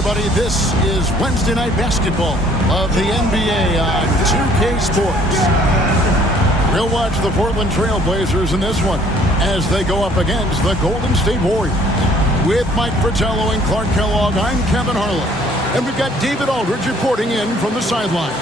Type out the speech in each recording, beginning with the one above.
everybody. This is Wednesday Night Basketball of the NBA on 2K Sports. We'll watch the Portland Trail Blazers in this one as they go up against the Golden State Warriors. With Mike Fratello and Clark Kellogg, I'm Kevin Harlan. And we've got David Aldridge reporting in from the sideline.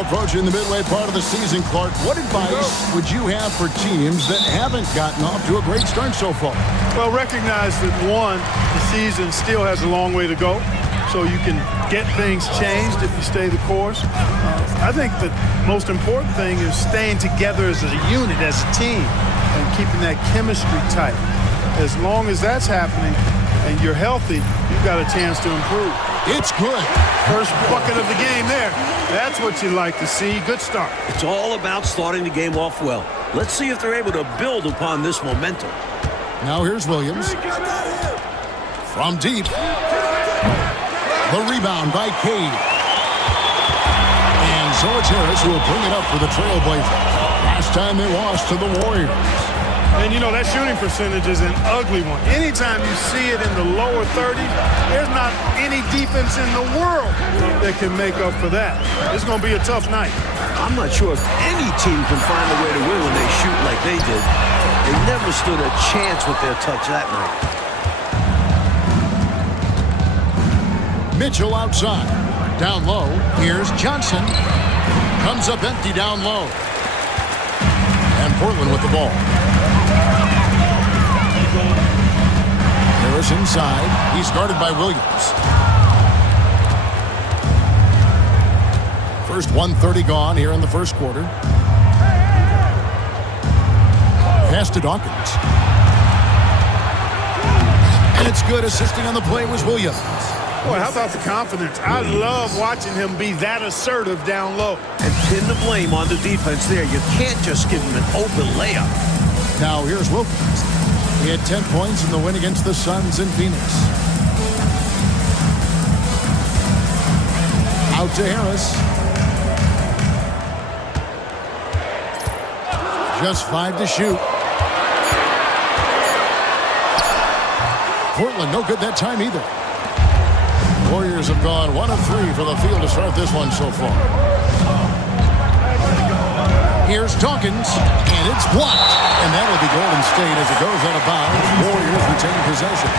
Approaching the midway part of the season, Clark, what advice would you have for teams that haven't gotten off to a great start so far? Well, recognize that, one, the season still has a long way to go, so you can get things changed if you stay the course. I think the most important thing is staying together as a unit, as a team, and keeping that chemistry tight. As long as that's happening and you're healthy, you've got a chance to improve. It's good. First bucket of the game there. That's what you like to see. Good start. It's all about starting the game off well. Let's see if they're able to build upon this momentum. Now here's Williams. From deep. The rebound by Cade. And so it's Harris who will bring it up for the Trailblazers. Last time they lost to the Warriors. And, you know, that shooting percentage is an ugly one. Anytime you see it in the lower 30s, there's not any defense in the world that can make up for that. It's going to be a tough night. I'm not sure if any team can find a way to win when they shoot like they did. They never stood a chance with their touch that night. Mitchell outside. Down low. Here's Johnson. Comes up empty down low. And Portland with the ball. Harris inside. He's guarded by Williams. First 1:30 gone here in the first quarter. Pass to Dawkins. And it's good. Assisting on the play was Williams. Boy, how about the confidence? I love watching him be that assertive down low. And pin the blame on the defense there. You can't just give him an open layup. Now here's Wilkins. He had 10 points in the win against the Suns in Phoenix. Out to Harris. Just 5 to shoot. Portland no good that time either. Warriors have gone 1 of 3 for the field to start this one so far. Here's Dawkins, and it's blocked. And that'll be Golden State as it goes out of bounds. Warriors retain possession.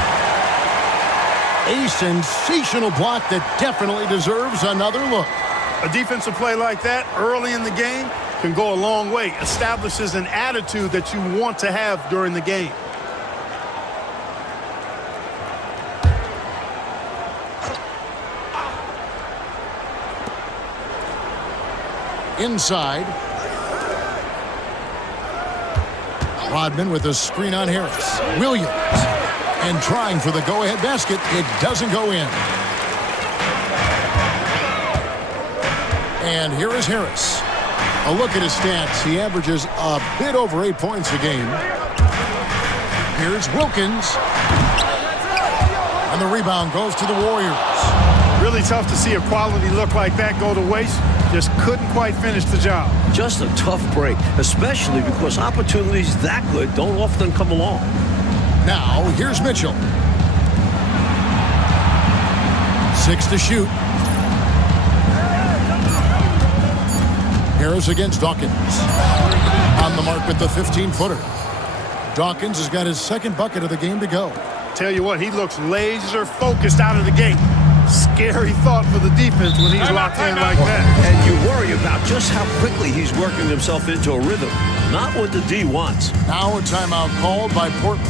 A sensational block that definitely deserves another look. A defensive play like that early in the game can go a long way. Establishes an attitude that you want to have during the game. Inside. Rodman with a screen on Harris. Williams. And trying for the go-ahead basket. It doesn't go in. And here is Harris. A look at his stats. He averages a bit over 8 points a game. Here's Wilkins. And the rebound goes to the Warriors. Really tough to see a quality look like that go to waste. Just couldn't quite finish the job. Just a tough break, especially because opportunities that good don't often come along. Now, here's Mitchell. 6 to shoot. Harris against Dawkins. On the mark with the 15-footer. Dawkins has got his second bucket of the game to go. Tell you what, he looks laser focused out of the gate. Scary thought for the defense when he's locked in like that. And you worry about just how quickly he's working himself into a rhythm. Not what the D wants. Now a timeout called by Portland.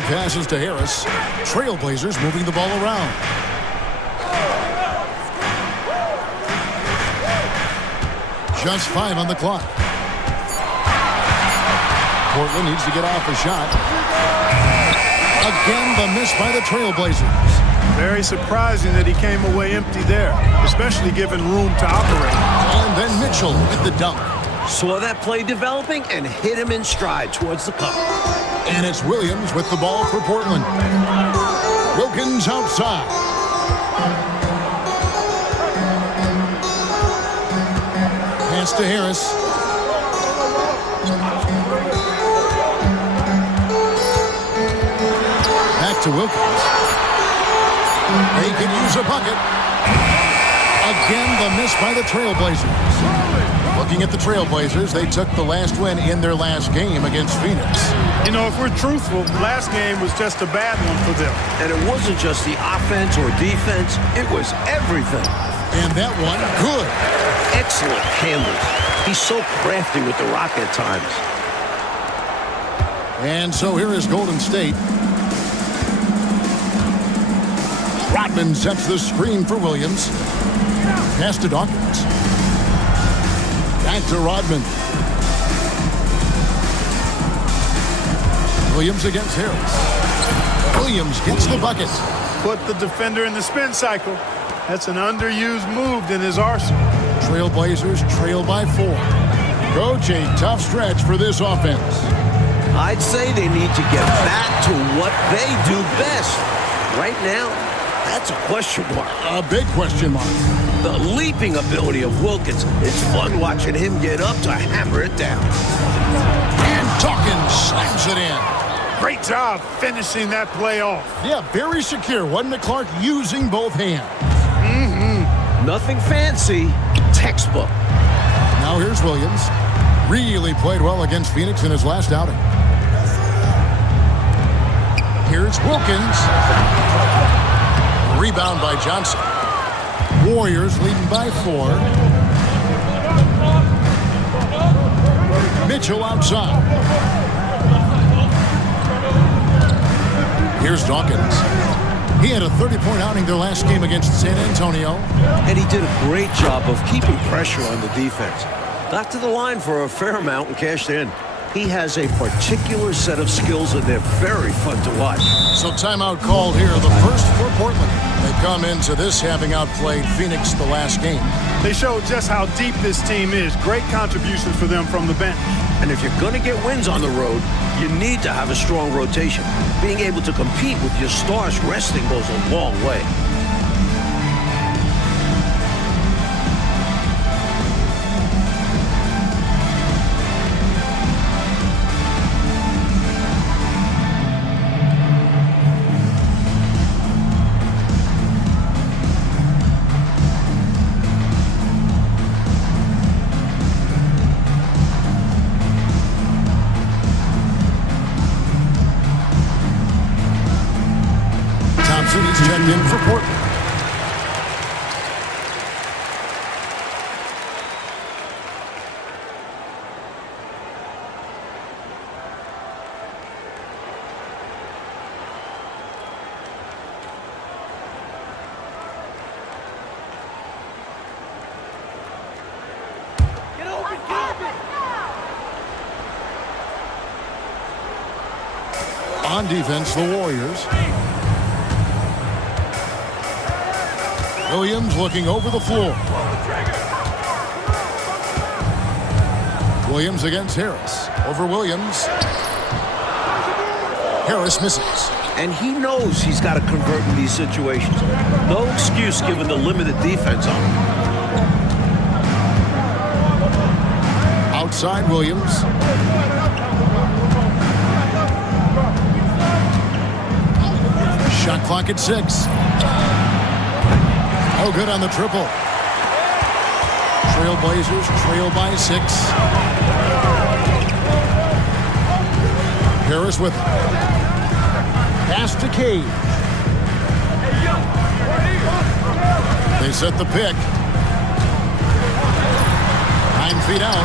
Cade passes to Harris. Trailblazers moving the ball around. Just 5 on the clock. Portland needs to get off a shot. Again, the miss by the Trailblazers. Very surprising that he came away empty there, especially given room to operate. And then Mitchell with the dunk. Saw that play developing and hit him in stride towards the cup. And it's Williams with the ball for Portland. Wilkins outside. Pass to Harris. Back to Wilkins. They could use a bucket. Again, the miss by the Trailblazers. Looking at the Trailblazers, they took the last win in their last game against Phoenix. You know, if we're truthful, last game was just a bad one for them. And it wasn't just the offense or defense, it was everything. And that one, good. Excellent handles. He's so crafty with the rock at times. And so here is Golden State. Rodman sets the screen for Williams. Pass to Dawkins. Back to Rodman. Williams against Harris. Williams gets the bucket. Put the defender in the spin cycle. That's an underused move in his arsenal. Trailblazers trail by 4. Coach, a tough stretch for this offense. I'd say they need to get back to what they do best. Right now, that's a question mark. A big question mark. The leaping ability of Wilkins. It's fun watching him get up to hammer it down. And Dawkins slams it in. Great job finishing that play off. Yeah, very secure, wasn't it, Clark? Using both hands. Nothing fancy. Textbook. Now here's Williams. Really played well against Phoenix in his last outing. Here's Wilkins. Rebound by Johnson. Warriors leading by 4. Mitchell outside. Here's Dawkins. He had a 30-point outing their last game against San Antonio. And he did a great job of keeping pressure on the defense. Got to the line for a fair amount and cashed in. He has a particular set of skills, and they're very fun to watch. So timeout called here, the first for Portland. They come into this having outplayed Phoenix the last game. They showed just how deep this team is. Great contributions for them from the bench. And if you're going to get wins on the road, you need to have a strong rotation. Being able to compete with your stars resting goes a long way. He's checked in for Portland. Get open. On defense, the Warriors. Williams looking over the floor. Williams against Harris. Over Williams. Harris misses. And he knows he's got to convert in these situations. No excuse given the limited defense on him. Outside Williams. Shot clock at 6. Oh, good on the triple. Trailblazers trail by 6. Harris with it. Pass to Cade. They set the pick. 9 feet out.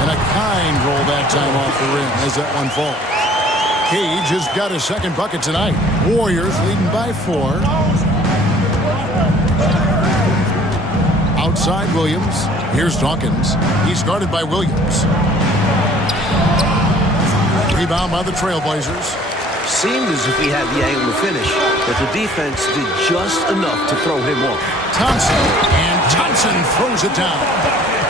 And a kind roll that time off the rim as that one falls. Gage has got his second bucket tonight. Warriors leading by 4. Outside Williams. Here's Dawkins. He's guarded by Williams. Rebound by the Trailblazers. Seemed as if he had the angle to finish, but the defense did just enough to throw him off. Thompson, and Thompson throws it down.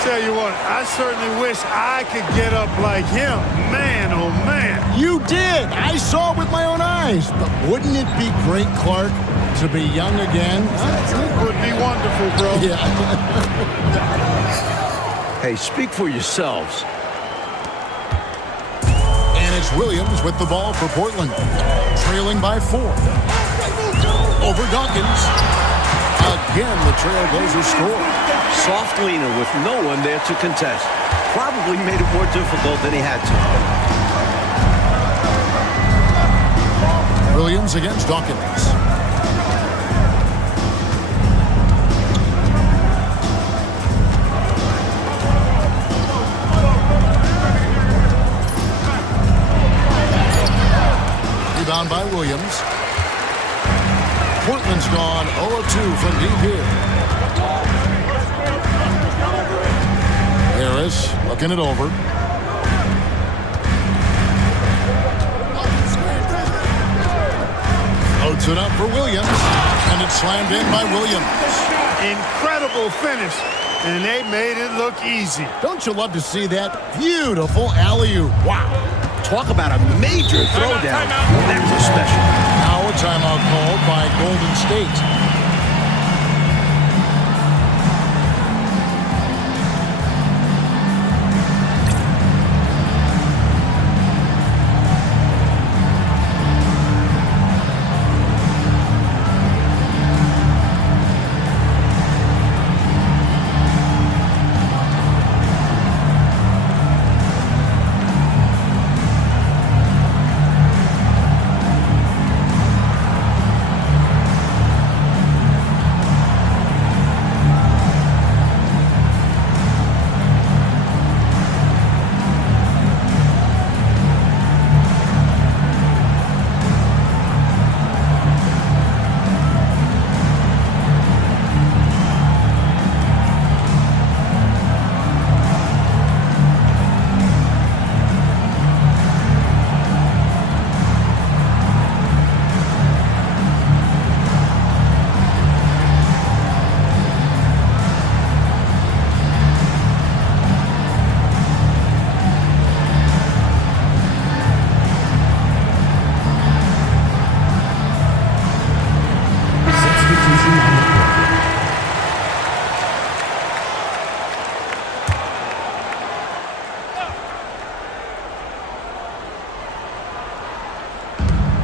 Tell you what, I certainly wish I could get up like him. Man, oh man. You did. I saw it with my own eyes. But wouldn't it be great, Clark, to be young again? It would be wonderful, bro. Yeah. Hey, speak for yourselves. And it's Williams with the ball for Portland. Trailing by 4. Over Dawkins. Again, the Trailblazers score. Soft leaner with no one there to contest. Probably made it more difficult than he had to. Williams against Dawkins. Rebound by Williams. Portland's gone 0-2 from deep here. Harris looking it over. Floats it up for Williams, and it's slammed in by Williams. Incredible finish, and they made it look easy. Don't you love to see that? Beautiful alley-oop. Wow. Talk about a major throwdown. That was special. Now a timeout called by Golden State.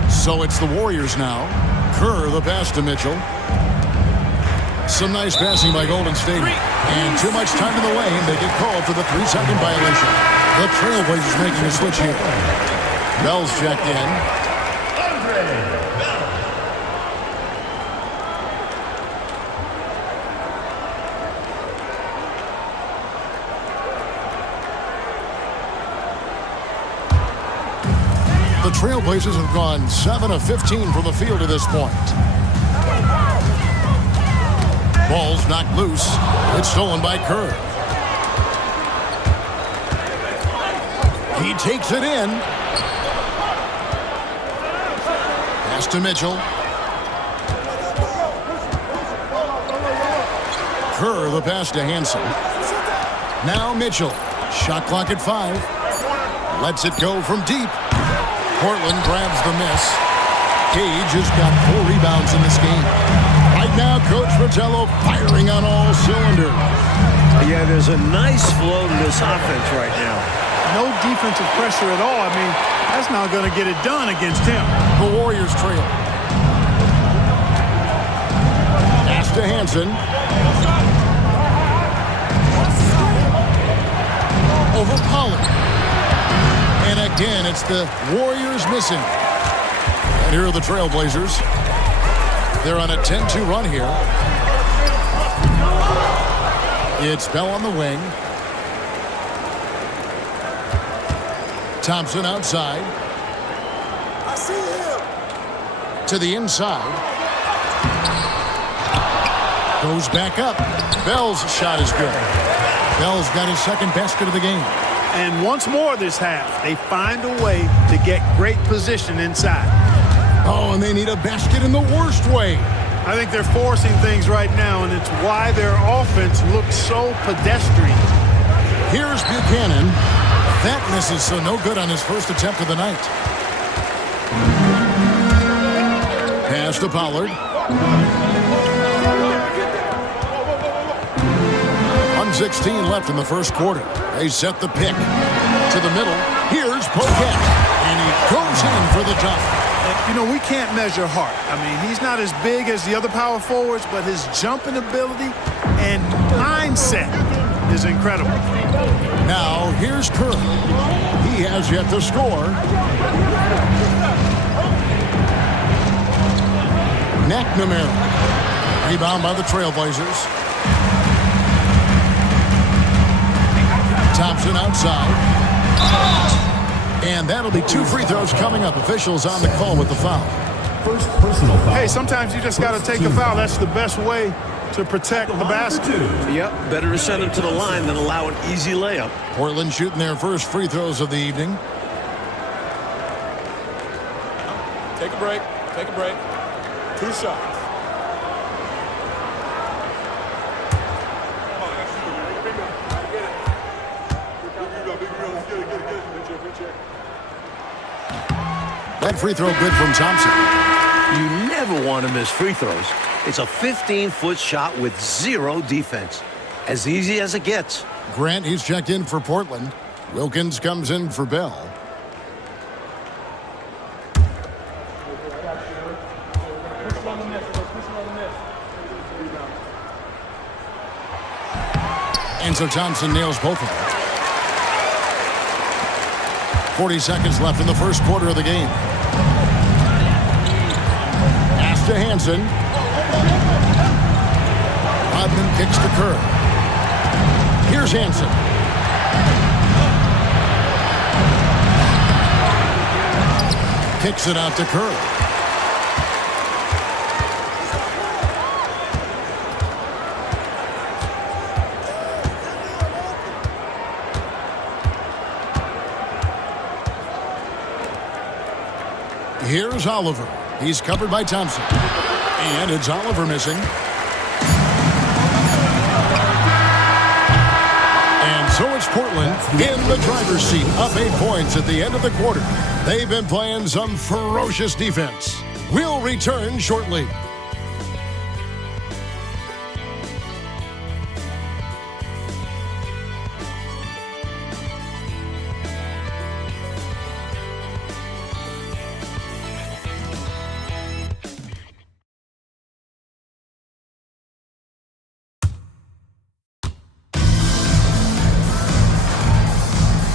So it's the Warriors now. Kerr, the pass to Mitchell. Some nice passing by Golden State. And too much time in the lane. They get called for the 3-second violation. The Trailblazers making a switch here. Bell's checked in. The Trailblazers have gone 7 of 15 from the field to this point. Ball's knocked loose. It's stolen by Kerr. He takes it in. Pass to Mitchell. Kerr, the pass to Hansen. Now Mitchell. Shot clock at 5. Lets it go from deep. Portland grabs the miss. Gage has got 4 rebounds in this game. Right now, Coach Fratello firing on all cylinders. Yeah, there's a nice flow to this offense right now. No defensive pressure at all. I mean, that's not going to get it done against him. The Warriors trail. Pass to Hansen. Over Pollard. And again, it's the Warriors missing. And here are the Trailblazers. They're on a 10-2 run here. It's Bell on the wing. Thompson outside. To the inside. Goes back up. Bell's shot is good. Bell's got his second basket of the game. And once more this half, they find a way to get great position inside. Oh, and they need a basket in the worst way. I think they're forcing things right now, and it's why their offense looks so pedestrian. Here's Buchanan. That misses, so no good on his first attempt of the night. Pass to Pollard. 1:16 left in the first quarter. They set the pick to the middle. Here's Poquet, and he goes in for the dunk. You know, we can't measure Hart. I mean, he's not as big as the other power forwards, but his jumping ability and mindset is incredible. Now, here's Curry. He has yet to score. McNamara. Rebound by the Trailblazers. Thompson outside. And that'll be 2 free throws coming up. Officials on the call with the foul. First personal foul. Hey, sometimes you just got to take a foul. That's the best way to protect the basket. Yep, better to send him to the line than allow an easy layup. Portland shooting their first free throws of the evening. Take a break. Take a break. 2 shots. That free throw good from Thompson. You never want to miss free throws. It's a 15-foot shot with 0 defense. As easy as it gets. Grant, he's checked in for Portland. Wilkins comes in for Bell. And so Thompson nails both of them. 40 seconds left in the first quarter of the game. Pass to Hansen. Rodman kicks to Kerr. Here's Hansen. Kicks it out to Kerr. Here's Oliver. He's covered by Thompson. And it's Oliver missing. And so it's Portland in the driver's seat, up 8 points at the end of the quarter. They've been playing some ferocious defense. We'll return shortly.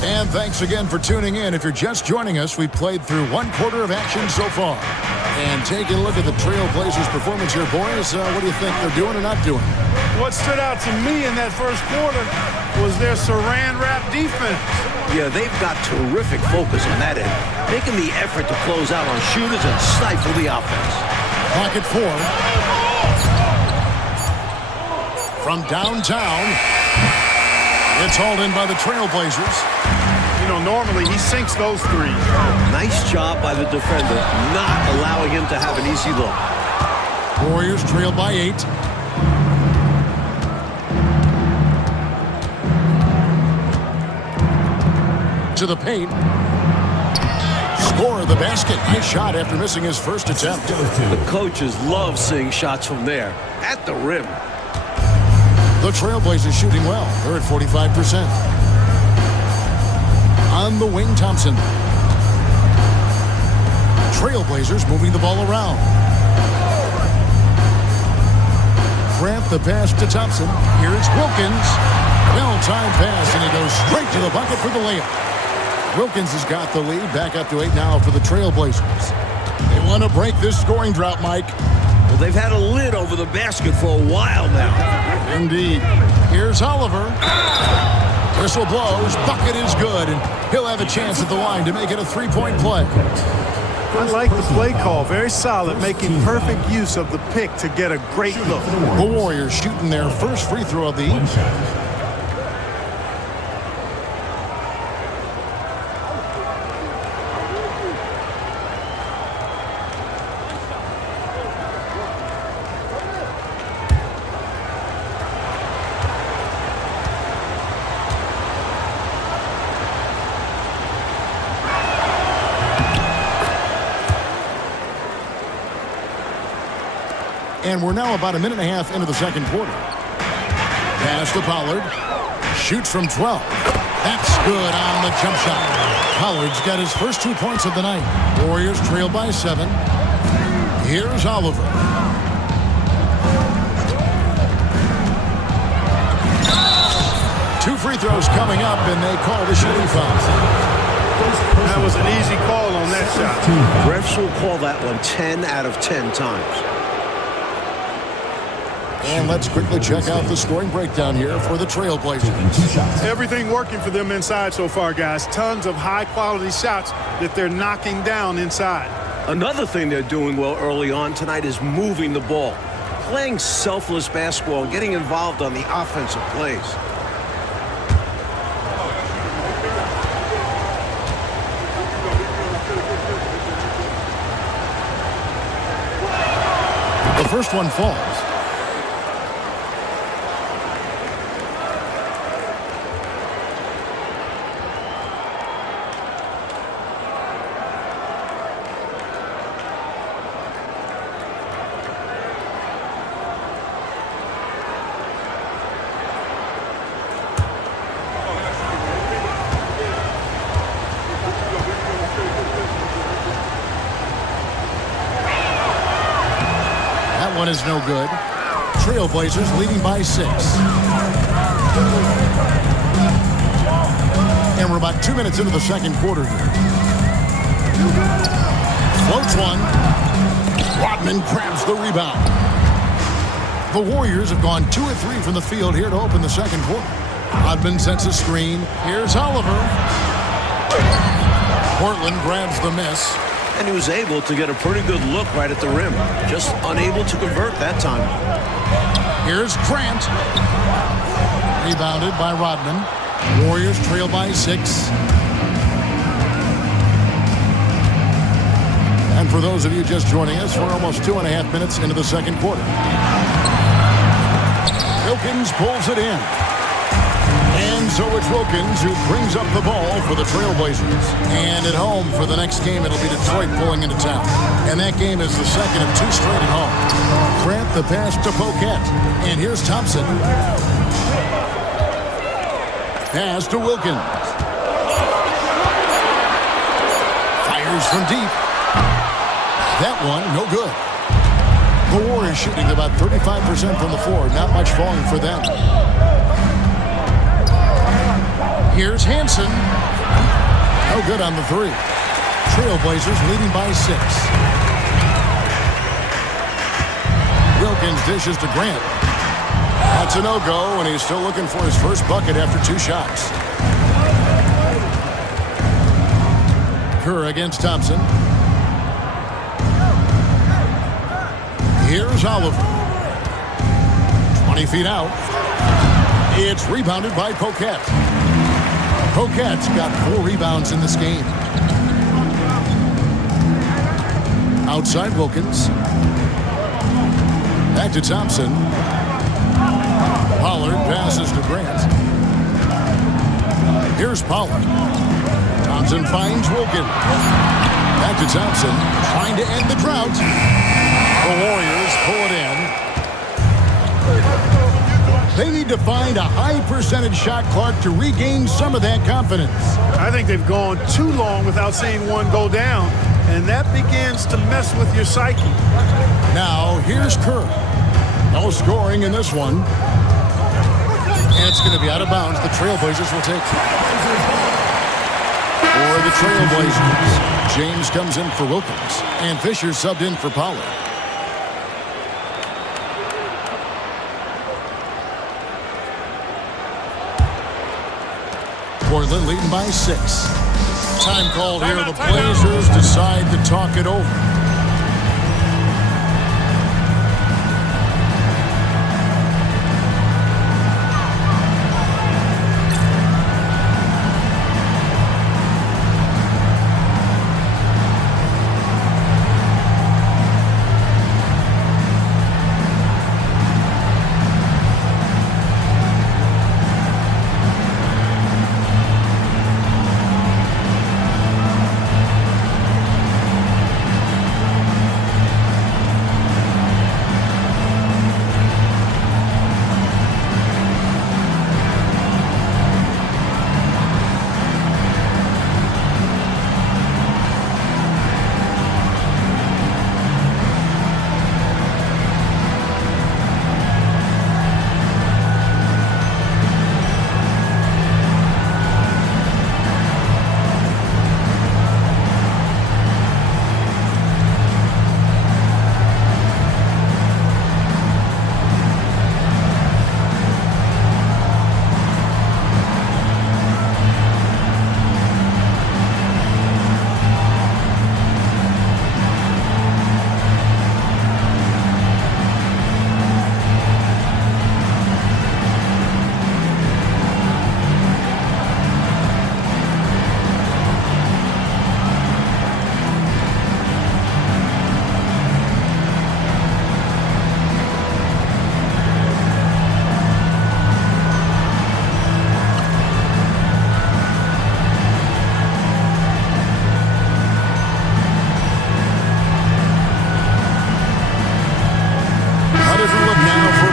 And thanks again for tuning in. If you're just joining us, we played through 1 quarter of action so far. And taking a look at the Trailblazers' performance here, boys, what do you think they're doing or not doing? What stood out to me in that first quarter was their saran wrap defense. Yeah, they've got terrific focus on that end, making the effort to close out on shooters and stifle the offense. Clock at 4. From downtown, it's hauled in by the Trailblazers. You know, normally he sinks those threes. Nice job by the defender, not allowing him to have an easy look. Warriors trail by 8. To the paint. Score of the basket. Nice shot after missing his first attempt. The coaches love seeing shots from there, at the rim. The Trailblazers shooting well. They're at 45%. On the wing, Thompson. Trailblazers moving the ball around. Grant the pass to Thompson. Here's Wilkins. Well-timed pass, and he goes straight to the bucket for the layup. Wilkins has got the lead. Back up to 8 now for the Trailblazers. They want to break this scoring drought, Mike. Well, they've had a lid over the basket for a while now. Indeed. Here's Oliver. Whistle blows. Bucket is good, and he'll have a chance at the line to make it a 3-point play. I like the play call. Very solid, making perfect use of the pick to get a great look. The Warriors shooting their first free throw of the evening. And we're now about a minute and a half into the second quarter. Pass to Pollard. Shoots from 12. That's good on the jump shot. Pollard's got his first 2 points of the night. Warriors trail by 7. Here's Oliver. Two free throws coming up, and they call the shooting foul. That was an easy call on that shot. Refs will call that one 10 out of 10 times. And let's quickly check out the scoring breakdown here for the Trailblazers. Everything working for them inside so far, guys. Tons of high-quality shots that they're knocking down inside. Another thing they're doing well early on tonight is moving the ball. Playing selfless basketball and getting involved on the offensive plays. The first one falls. One is no good. Trailblazers leading by 6. And we're about 2 minutes into the second quarter here. Floats one. Rodman grabs the rebound. The Warriors have gone 2 of 3 from the field here to open the second quarter. Rodman sets a screen. Here's Oliver. Portland grabs the miss. And he was able to get a pretty good look right at the rim. Just unable to convert that time. Here's Grant. Rebounded by Rodman. Warriors trail by 6. And for those of you just joining us, we're almost 2.5 minutes into the second quarter. Wilkins pulls it in. And so it's Wilkins who brings up the ball for the Trailblazers. And at home for the next game, it'll be Detroit pulling into town. And that game is the second of 2 straight at home. Grant the pass to Poquette. And here's Thompson. Pass to Wilkins. Fires from deep. That one, no good. The Warriors shooting about 35% from the floor. Not much falling for them. Here's Hansen. No good on the 3. Trailblazers leading by 6. Wilkins dishes to Grant. That's a no-go, and he's still looking for his first bucket after 2 shots. Kerr against Thompson. Here's Oliver. 20 feet out. It's rebounded by Poquette. Poquette's got 4 rebounds in this game. Outside Wilkins. Back to Thompson. Pollard passes to Grant. Here's Pollard. Thompson finds Wilkins. Back to Thompson. Trying to end the drought. The Warriors pull it in. They need to find a high-percentage shot, Clark, to regain some of that confidence. I think they've gone too long without seeing one go down, and that begins to mess with your psyche. Now, here's Kerr. No scoring in this one. And it's going to be out of bounds. The Trailblazers will take it. For the Trailblazers, James comes in for Wilkins, and Fisher subbed in for Pollard. Portland leading by 6. Time called here. Timeout, The timeout. Blazers decide to talk it over.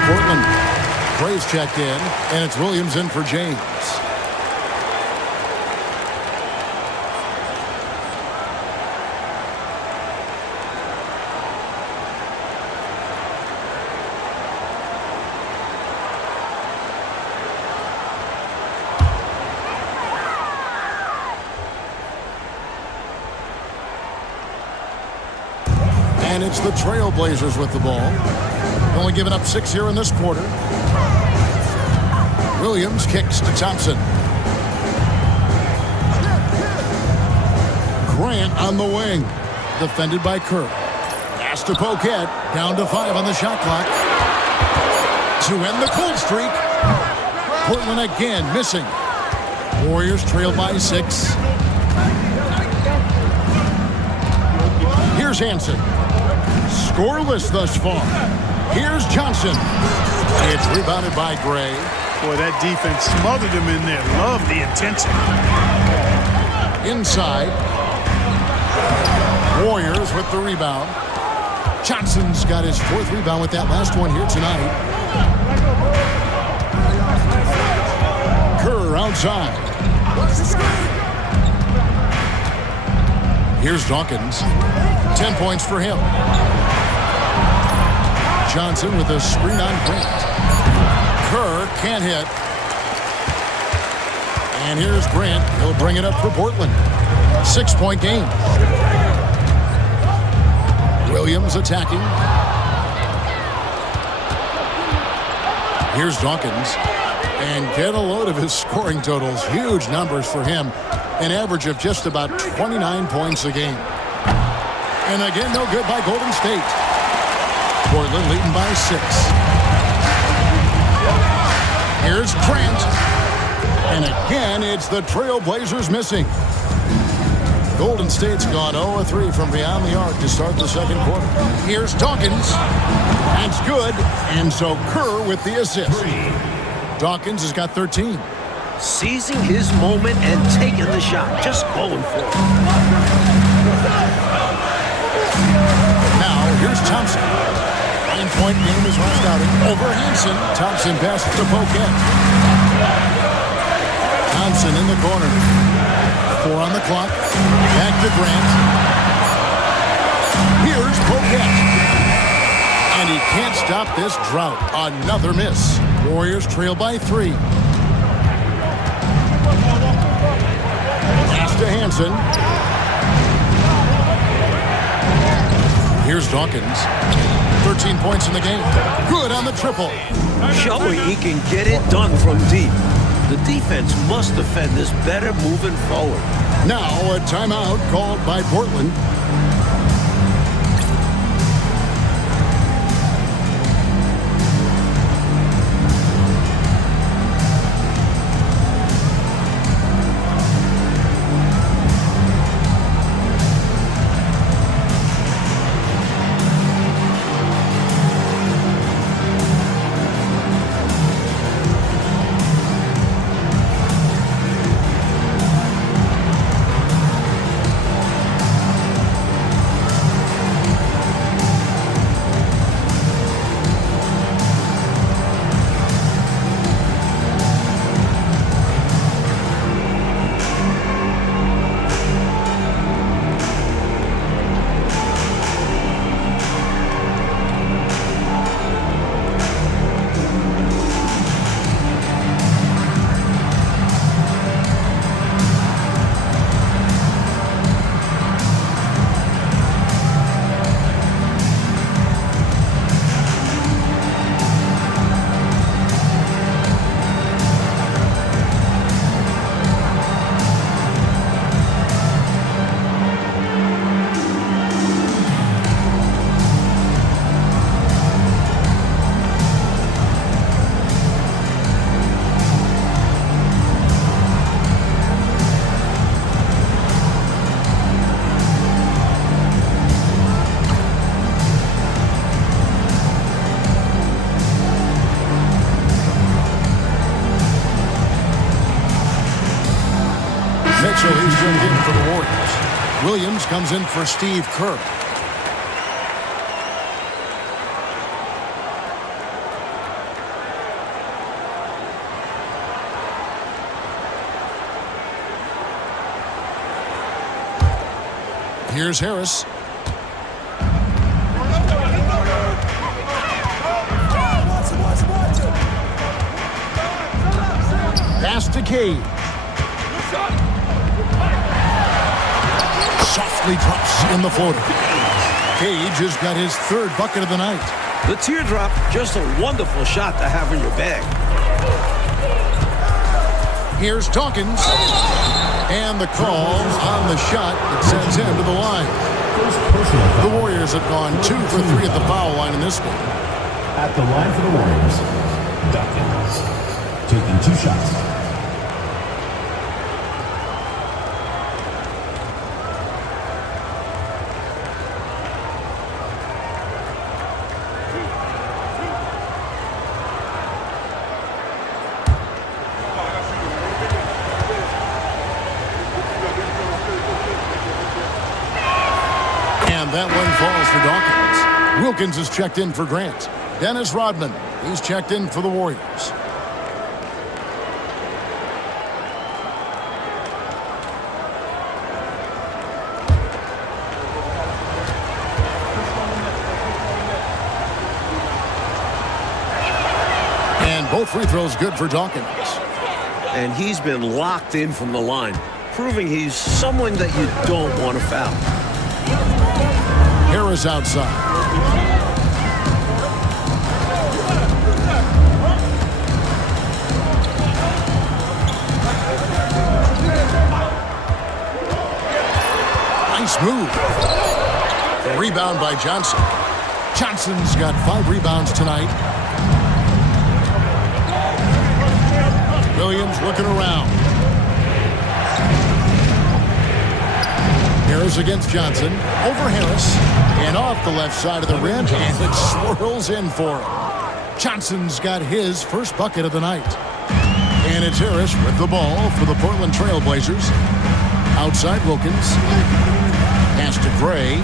Portland. Gray's checked in, and it's Williams in for James. And it's the Trailblazers with the ball. Only giving up 6 here in this quarter. Williams kicks to Thompson. Grant on the wing. Defended by Kerr. Pass to Poquet. Down to 5 on the shot clock. To end the cold streak. Portland again missing. Warriors trail by 6. Here's Hansen. Scoreless thus far. Here's Johnson. It's rebounded by Gray. Boy, that defense smothered him in there. Love the intensity. Inside. Warriors with the rebound. Johnson's got his 4th rebound with that last one here tonight. Kerr outside. Here's Dawkins. 10 points for him. Johnson with a screen on Grant. Kerr can't hit. And here's Grant. He'll bring it up for Portland. 6-point game. Williams attacking. Here's Dawkins. And get a load of his scoring totals. Huge numbers for him. An average of just about 29 points a game. And again, no good by Golden State. Portland leading by 6. Here's Grant. And again, it's the Trailblazers missing. Golden State's gone 0-3 from beyond the arc to start the second quarter. Here's Dawkins. That's good. And so Kerr with the assist. Dawkins has got 13. Seizing his moment and taking the shot. Just going for it. Now, here's Thompson. 9-point game is last outing. Over Hansen. Thompson passes to Poquet. Thompson in the corner. 4 on the clock. Back to Grant. Here's Poquet. And he can't stop this drought. Another miss. Warriors trail by 3. Pass to Hansen. Here's Dawkins. 13 points in the game. Good on the triple. Showing he can get it done from deep. The defense must defend this better moving forward. Now a timeout called by Portland. Mitchell, he's jumped in for the Warriors. Williams comes in for Steve Kerr. Here's Harris. Pass to Cade. Softly drops in the floater. Cage has got his third bucket of the night. The teardrop, just a wonderful shot to have in your bag. Here's Dawkins. And the call on the shot that sends him to the line. The Warriors have gone 2 for 3 at the foul line in this one. At the line for the Warriors, Dawkins, taking 2 shots. And that one falls for Dawkins. Wilkins is checked in for Grant. Dennis Rodman, he's checked in for the Warriors. And both free throws good for Dawkins. And he's been locked in from the line, proving he's someone that you don't want to foul. Harris outside. Nice move. Rebound by Johnson. Johnson's got 5 rebounds tonight. Williams looking around. Harris against Johnson. Over Harris. And off the left side of the rim. And it swirls in for him. Johnson's got his first bucket of the night. And it's Harris with the ball for the Portland Trail Blazers. Outside Wilkins. Pass to Gray.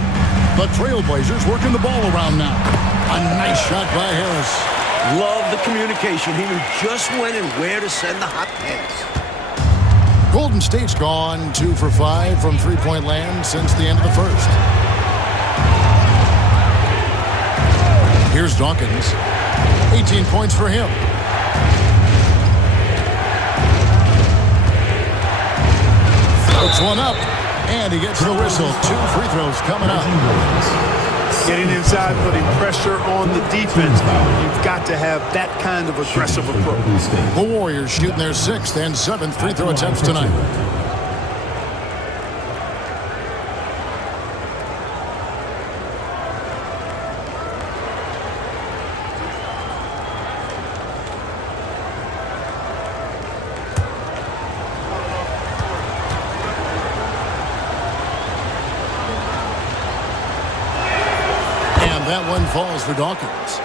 The Trail Blazers working the ball around now. A nice shot by Harris. Love the communication. He knew just when and where to send the hot pass. Golden State's gone 2 for 5 from three-point land since the end of the first. Here's Dawkins. 18 points for him. Floats one up, and he gets the whistle. 2 free throws coming up. Getting inside, putting pressure on the defense. You've got to have that kind of aggressive approach. The Warriors shooting their 6th and 7th free throw attempts tonight. That one falls for Dawkins.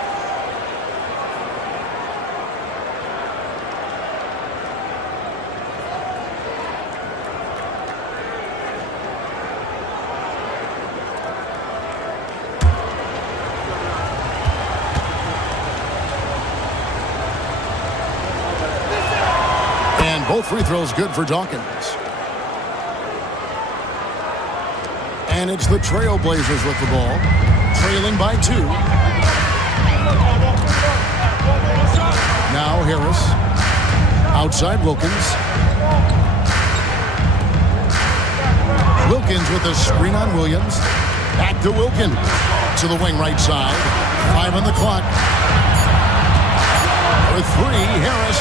And both free throws good for Dawkins. And it's the Trailblazers with the ball, trailing by 2. Now Harris. Outside Wilkins. Wilkins with a screen on Williams. Back to Wilkins. To the wing right side. 5 on the clock. For 3, Harris.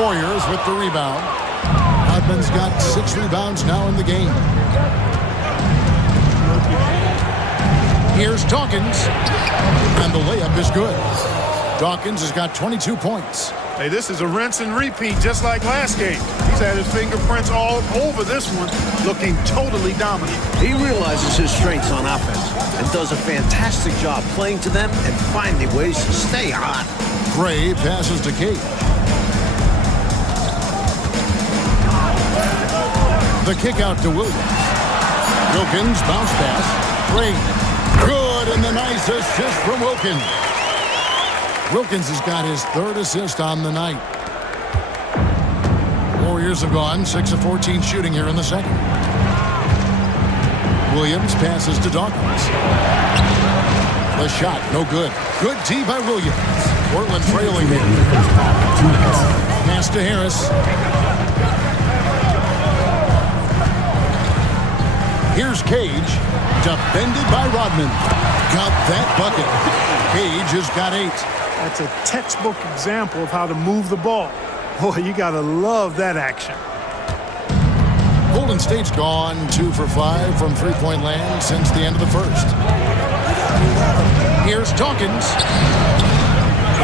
Warriors with the rebound. Hodman's got 6 rebounds now in the game. Here's Dawkins, and the layup is good. Dawkins has got 22 points. Hey, this is a rinse and repeat just like last game. He's had his fingerprints all over this one, looking totally dominant. He realizes his strengths on offense and does a fantastic job playing to them and finding ways to stay hot. Gray passes to Cage. The kick out to Williams. Wilkins bounce pass. Gray. Good, and the nice assist from Wilkins. Wilkins has got his 3rd assist on the night. Warriors have gone 6 of 14 shooting here in the second. Williams passes to Dawkins. The shot, no good. Good tee by Williams. Portland trailing here. Pass to Harris. Here's Cage. Defended by Rodman. Got that bucket. Cage has got 8. That's a textbook example of how to move the ball. Boy, you got to love that action. Golden State's gone 2 for 5 from three-point land since the end of the first. Here's Dawkins.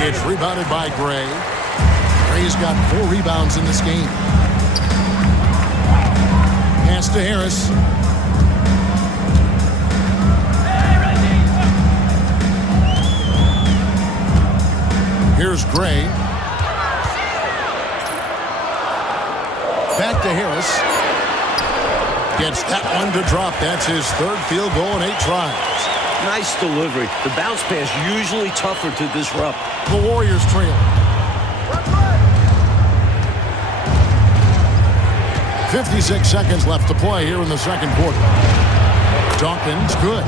It's rebounded by Gray. Gray's got 4 rebounds in this game. Pass to Harris. Here's Gray. Back to Harris. Gets that one to drop. That's his 3rd field goal in 8 tries. Nice delivery. The bounce pass usually tougher to disrupt. The Warriors trail. 56 seconds left to play here in the second quarter. Dawkins, good.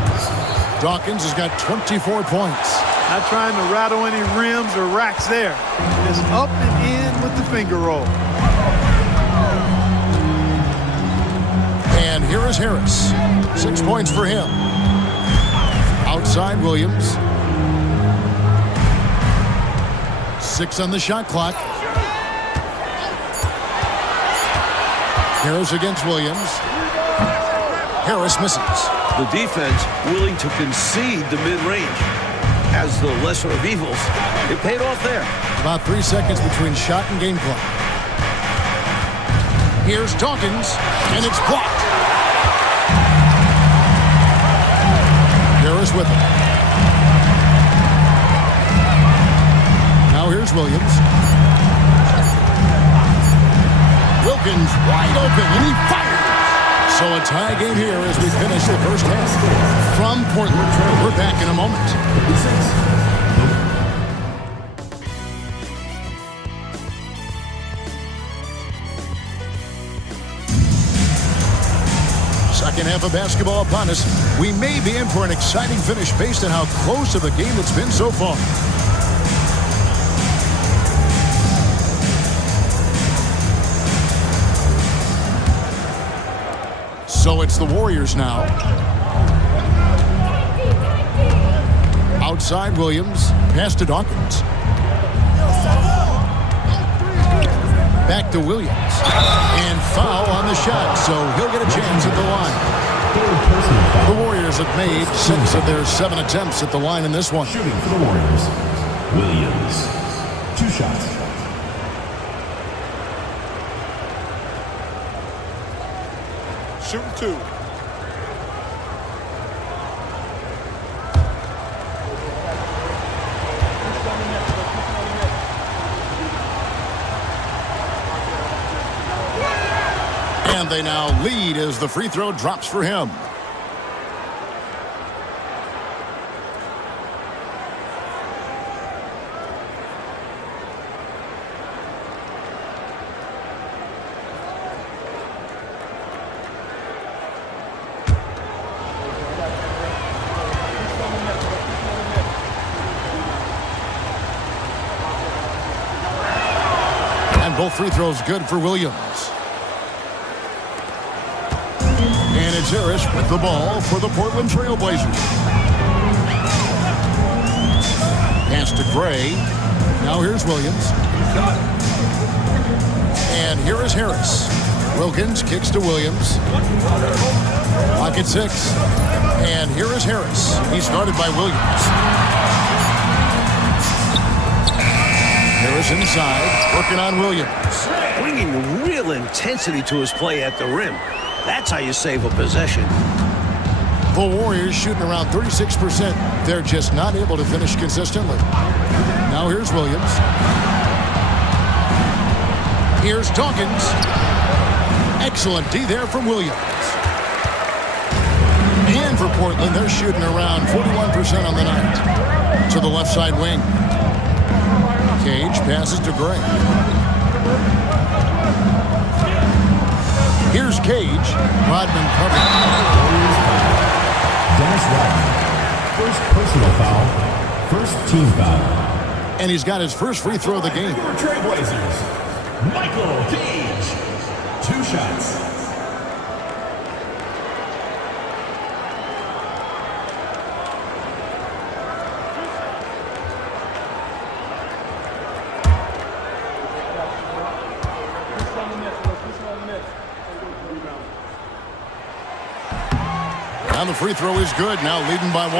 Dawkins has got 24 points. Not trying to rattle any rims or racks there. Just up and in with the finger roll. And here is Harris. 6 points for him. Outside Williams. 6 on the shot clock. Harris against Williams. Harris misses. The defense willing to concede the mid-range. As the lesser of evils, it paid off there. About 3 seconds between shot and game clock. Here's Dawkins, and it's blocked. Harris with it. Now here's Williams. Wilkins wide open, and he fires. So a tie game here as we finish the first half. From Portland, we're back in a moment. Second half of basketball upon us. We may be in for an exciting finish based on how close of a game it's been so far. So it's the Warriors now. Outside Williams, pass to Dawkins. Back to Williams. And foul on the shot, so he'll get a chance at the line. The Warriors have made 6 of their 7 attempts at the line in this one. Shooting for the Warriors, Williams. 2 shots. Shooting 2. And they now lead as the free throw drops for him. Both free throws good for Williams. And it's Harris with the ball for the Portland Trail Blazers. Pass to Gray. Now here's Williams. And here is Harris. Wilkins kicks to Williams. Pocket 6. And here is Harris. He's guarded by Williams. Harris inside, working on Williams. Bringing real intensity to his play at the rim. That's how you save a possession. The Warriors shooting around 36%. They're just not able to finish consistently. Now here's Williams. Here's Dawkins. Excellent D there from Williams. And for Portland, they're shooting around 41% on the night. To the left side wing. Cage passes to Gray. Here's Cage. Rodman covered. Dennis Rodman. First personal foul. First team foul. And he's got his first free throw of the game. For Trailblazers, Michael Cage. 2 shots. And the free throw is good, now leading by 1.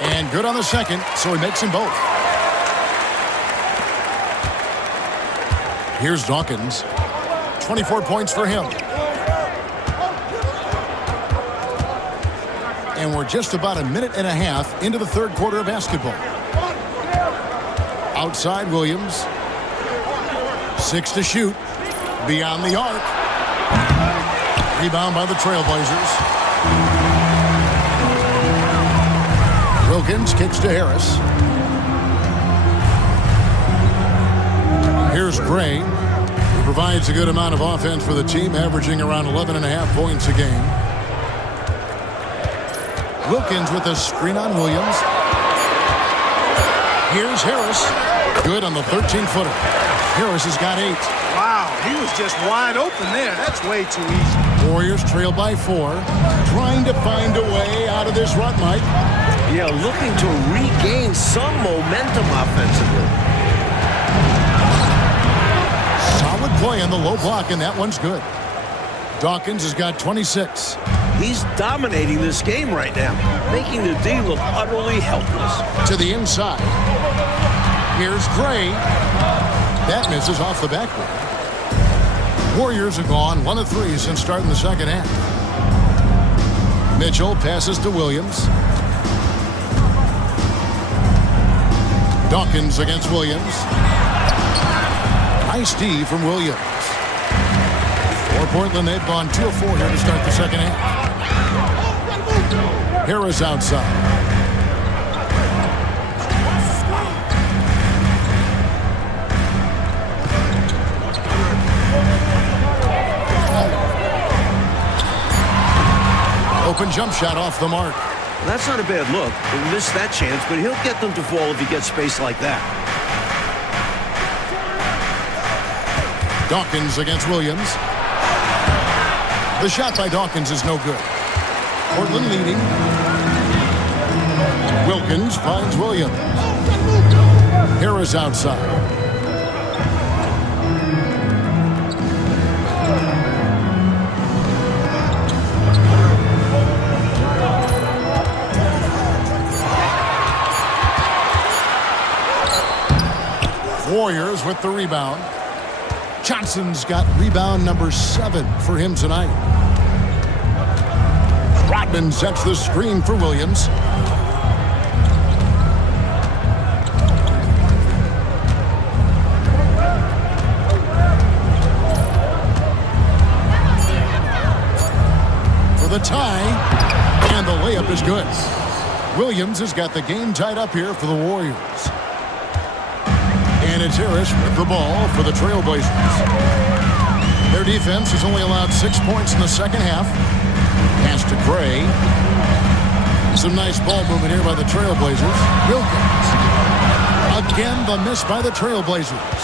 And good on the second, so he makes them both. Here's Dawkins. 24 points for him. And we're just about a minute and a half into the third quarter of basketball. Outside Williams. 6 to shoot. Beyond the arc. Rebound by the Trailblazers. Wilkins kicks to Harris. Here's Gray. Provides a good amount of offense for the team, averaging around 11.5 points a game. Wilkins with a screen on Williams. Here's Harris. Good on the 13-footer. Harris has got 8. Wow, he was just wide open there. That's way too easy. Warriors trail by 4. Trying to find a way out of this rut, Mike. Yeah, looking to regain some momentum offensively. Play on the low block, and that one's good. Dawkins has got 26. He's dominating this game right now, making the D look utterly helpless. To the inside. Here's Gray. That misses off the backboard. Warriors have gone 1 of 3 since starting the second half. Mitchell passes to Williams. Dawkins against Williams. Nice D from Williams. For Portland, they've gone 2 of 4 here to start the second half. Harris outside. Open jump shot off the mark. That's not a bad look. He'll miss that chance, but he'll get them to fall if he gets space like that. Dawkins against Williams. The shot by Dawkins is no good. Portland leading. Wilkins finds Williams. Harris outside. Warriors with the rebound. Johnson's got rebound number 7 for him tonight. Rodman sets the screen for Williams. For the tie, and the layup is good. Williams has got the game tied up here for the Warriors. And it's Harris with the ball for the Trailblazers. Their defense has only allowed 6 points in the second half. Pass to Gray. Some nice ball movement here by the Trailblazers. Wilkins. Again, the miss by the Trailblazers.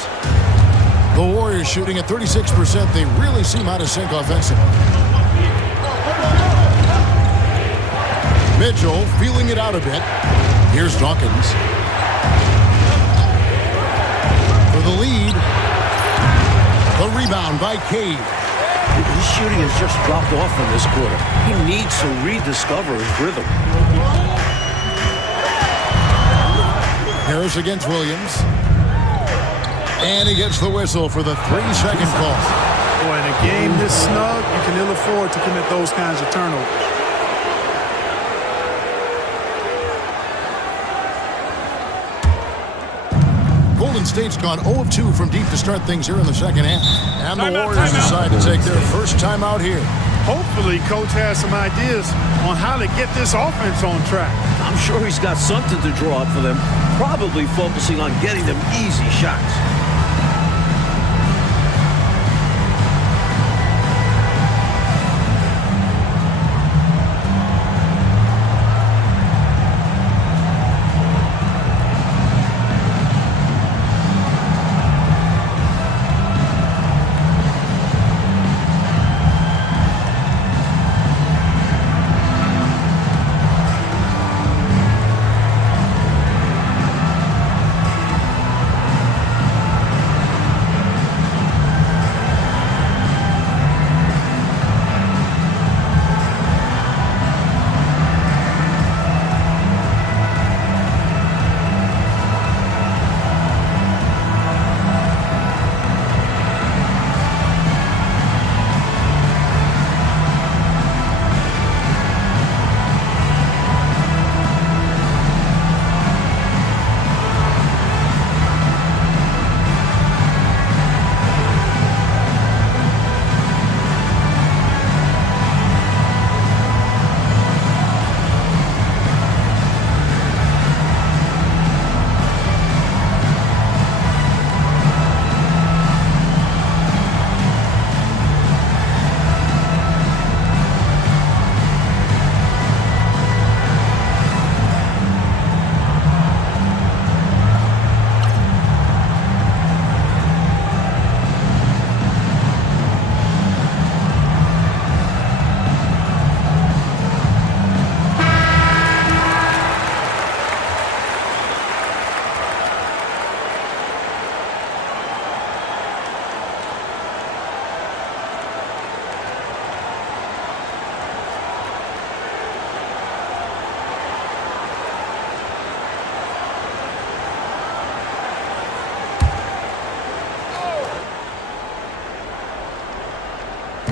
The Warriors shooting at 36%. They really seem out of sync offensively. Mitchell feeling it out a bit. Here's Dawkins. For the lead. The rebound by Cade. His shooting has just dropped off in this quarter. He needs to rediscover his rhythm. Harris against Williams. And he gets the whistle for the 3-second call. Boy, in a game this snug, you can ill afford to commit those kinds of turnovers. Golden State's gone 0 of 2 from deep to start things here in the second half. And the Warriors decide to take their first time out here. Hopefully, Coach has some ideas on how to get this offense on track. I'm sure he's got something to draw up for them, probably focusing on getting them easy shots.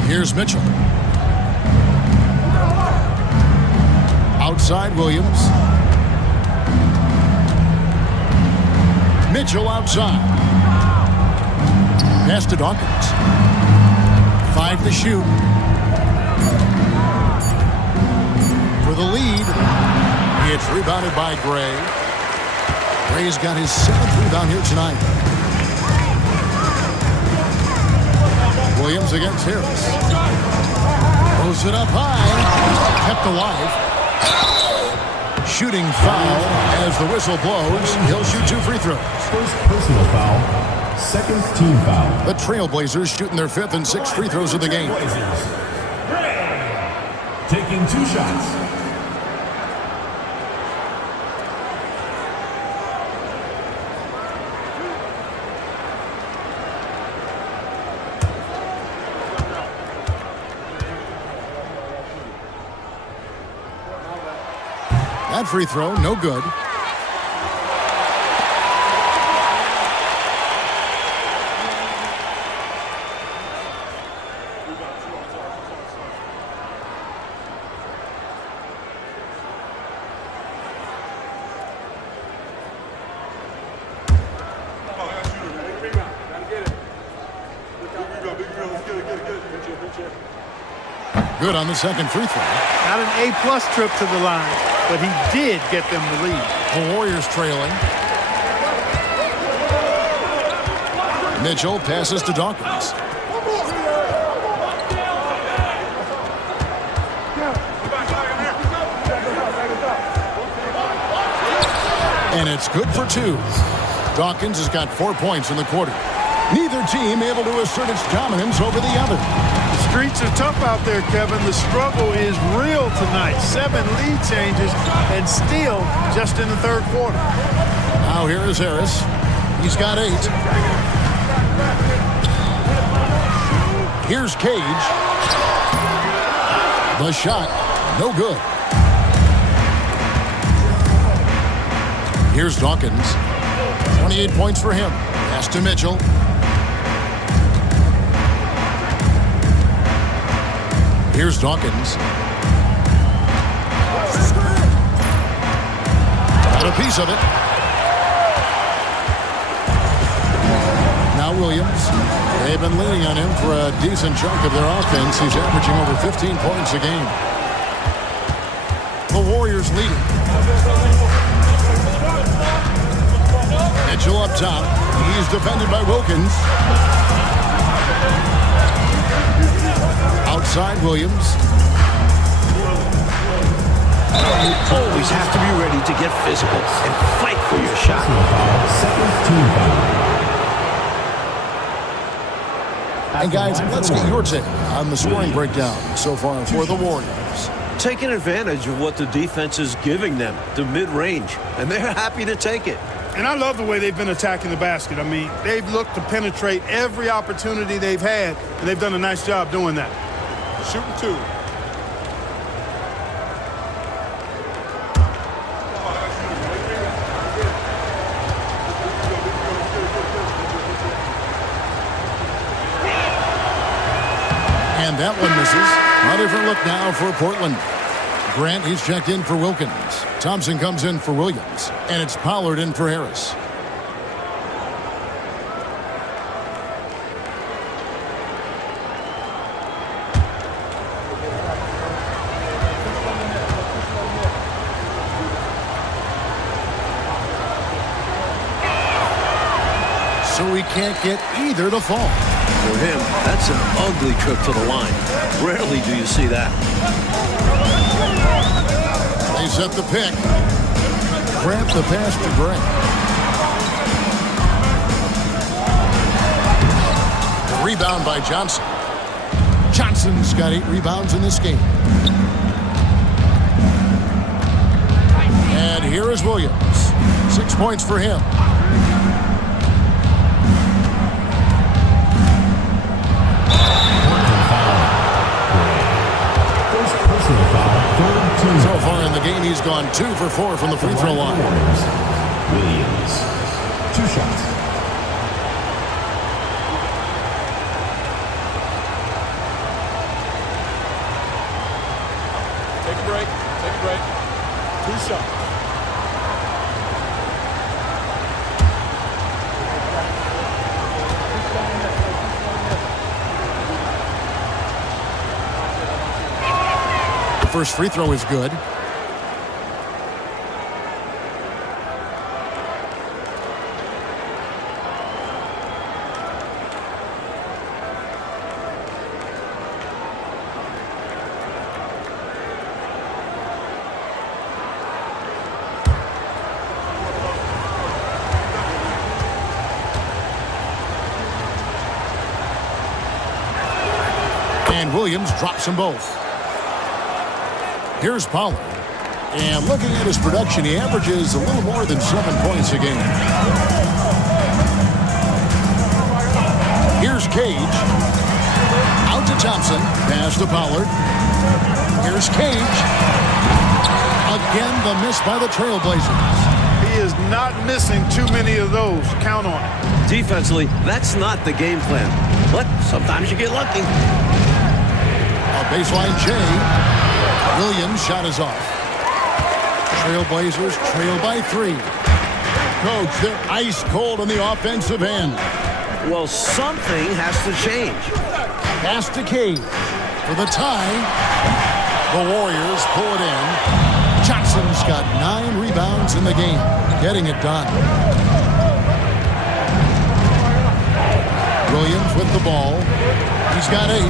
Here's Mitchell. Outside Williams. Mitchell outside. Pass to Dawkins. 5 to shoot. For the lead. It's rebounded by Gray. Gray's got his 7th rebound here tonight. Williams against Harris. Throws it up high. Kept alive. Shooting foul as the whistle blows. He'll shoot 2 free throws. First personal foul. Second team foul. The Trailblazers shooting their 5th and 6th free throws of the game. Taking 2 shots. That free throw, no good. Good on the second free throw. Not an A-plus trip to the line, but he did get them the lead. The Warriors trailing. Mitchell passes to Dawkins. And it's good for two. Dawkins has got 4 points in the quarter. Neither team able to assert its dominance over the other. The streets are tough out there, Kevin. The struggle is real tonight. 7 lead changes and still just in the third quarter. Now here is Harris. He's got 8. Here's Cage. The shot, no good. Here's Dawkins. 28 points for him. Pass to Mitchell. Here's Dawkins. Got a piece of it. Now Williams. They've been leaning on him for a decent chunk of their offense. He's averaging over 15 points a game. The Warriors leading. Mitchell up top. He's defended by Wilkins. Outside Williams. You always have to be ready to get physical and fight for your shot. Second team foul. And guys, let's get your take on the scoring breakdown so far for the Warriors. Taking advantage of what the defense is giving them, the mid-range, and they're happy to take it. And I love the way they've been attacking the basket. I mean, they've looked to penetrate every opportunity they've had, and they've done a nice job doing that. Shooting 2. And that one misses. A different look now for Portland. Grant, he's checked in for Wilkins. Thompson comes in for Williams. And it's Pollard in for Harris. So he can't get either to fall. For him, that's an ugly trip to the line. Rarely do you see that. They set the pick. Grant the pass to Gray. The rebound by Johnson. Johnson's got 8 rebounds in this game. And here is Williams. 6 points for him. So far in the game, he's gone 2 for 4 from the free throw line. Williams. 2 shots. Take a break. Take a break. 2 shots. First free throw is good. And Williams drops them both. Here's Pollard. And looking at his production, he averages a little more than 7 points a game. Here's Cage. Out to Thompson. Pass to Pollard. Here's Cage. Again, the miss by the Trailblazers. He is not missing too many of those. Count on it. Defensively, that's not the game plan. But sometimes you get lucky. A baseline J. Williams' shot is off. Trailblazers trail by 3. Coach, they're ice cold on the offensive end. Well, something has to change. Pass to Cade for the tie. The Warriors pull it in. Johnson's got 9 rebounds in the game, getting it done. Williams with the ball. He's got 8.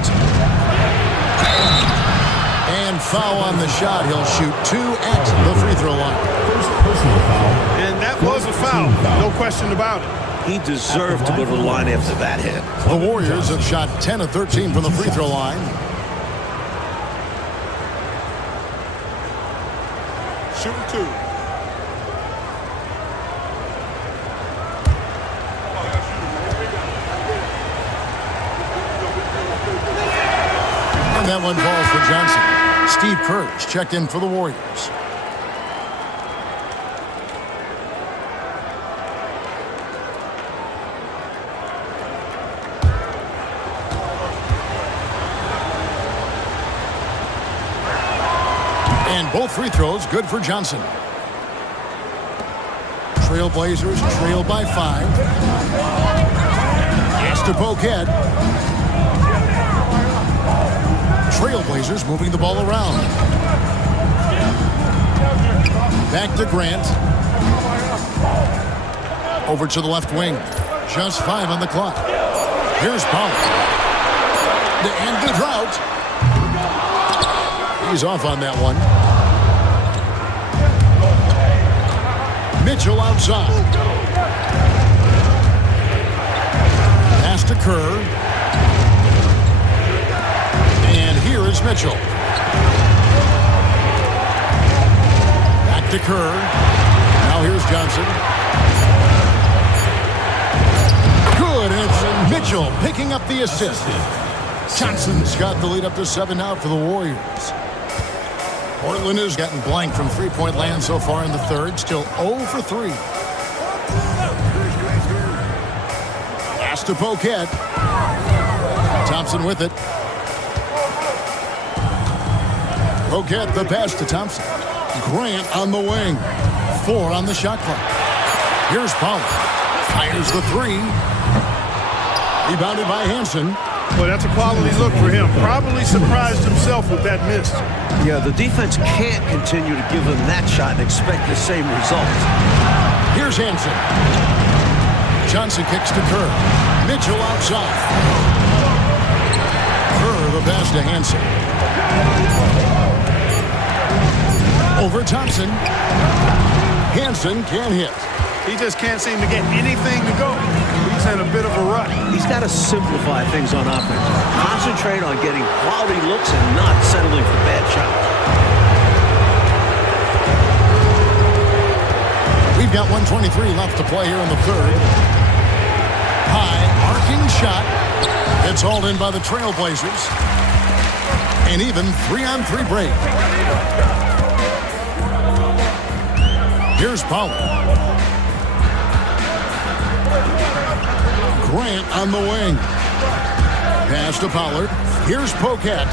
And foul on the shot. He'll shoot 2 at the free throw line. First personal foul. And that was a foul. No question about it. He deserved to go to the line after that hit. The Warriors have shot 10 of 13 from the free throw line. Shooting 2. And that one falls for Johnson. Steve Kerr's checked in for the Warriors. And both free throws good for Johnson. Trailblazers trail by 5. Pass to Poquet. Trailblazers moving the ball around. Back to Grant. Over to the left wing. Just 5 on the clock. Here's Pollard. To end the drought. He's off on that one. Mitchell outside. Pass to Kerr. And here is Mitchell. Back to Kerr. Now here's Johnson. Good, and it's Mitchell picking up the assist. Johnson's got the lead up to 7 now for the Warriors. Portland has gotten blank from three-point land so far in the third. Still 0 for 3. Pass to Poquet. Thompson with it. Poquet the pass to Thompson. Grant on the wing. 4 on the shot clock. Here's Pollard. Fires the 3. Rebounded by Hansen. Well, that's a quality look for him. Probably surprised himself with that miss. Yeah, the defense can't continue to give him that shot and expect the same result. Here's Hansen. Johnson kicks to Kerr. Mitchell outside. Kerr the pass to Hansen. Over Thompson. Hansen can't hit. He just can't seem to get anything to go. He's in a bit of a rut. He's got to simplify things on offense. Concentrate on getting quality looks and not settling for bad shots. We've got 1:23 left to play here in the third. High arcing shot. It's hauled in by the Trailblazers. An even 3-on-3 break. Here's Pollard. Grant on the wing. Pass to Pollard. Here's Poquet.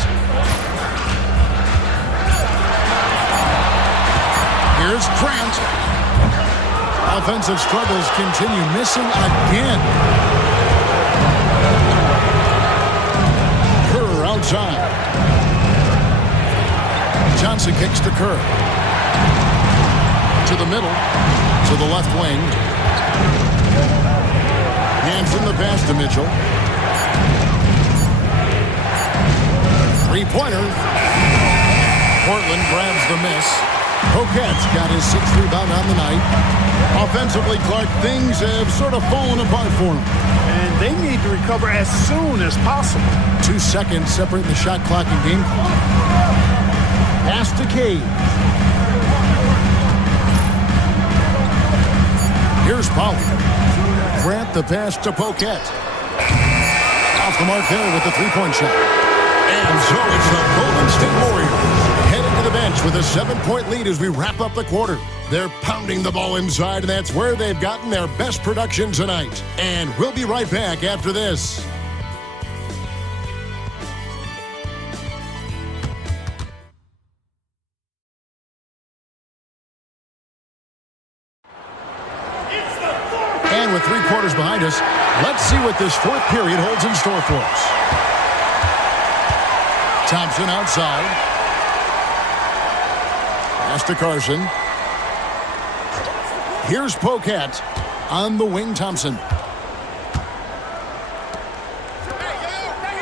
Here's Grant. Offensive struggles continue. Missing again. Kerr outside. Johnson kicks to Kerr. To the middle. To the left wing. Hansen the pass to Mitchell. 3-pointer. Portland grabs the miss. Poquet's got his 6th rebound on the night. Offensively, Clark, things have sort of fallen apart for him. And they need to recover as soon as possible. 2 seconds separate the shot clock and game clock. Pass to Cade. Here's Pollard. Grant the pass to Poquet. Off the mark there with the 3-point shot. And so it's the Golden State Warriors headed to the bench with a 7-point lead as we wrap up the quarter. They're pounding the ball inside, and that's where they've gotten their best production tonight. And we'll be right back after this. And with 3 quarters behind us, let's see what this fourth period holds in store for us. Thompson outside. Pass to Carson. Here's Poquette on the wing. Thompson.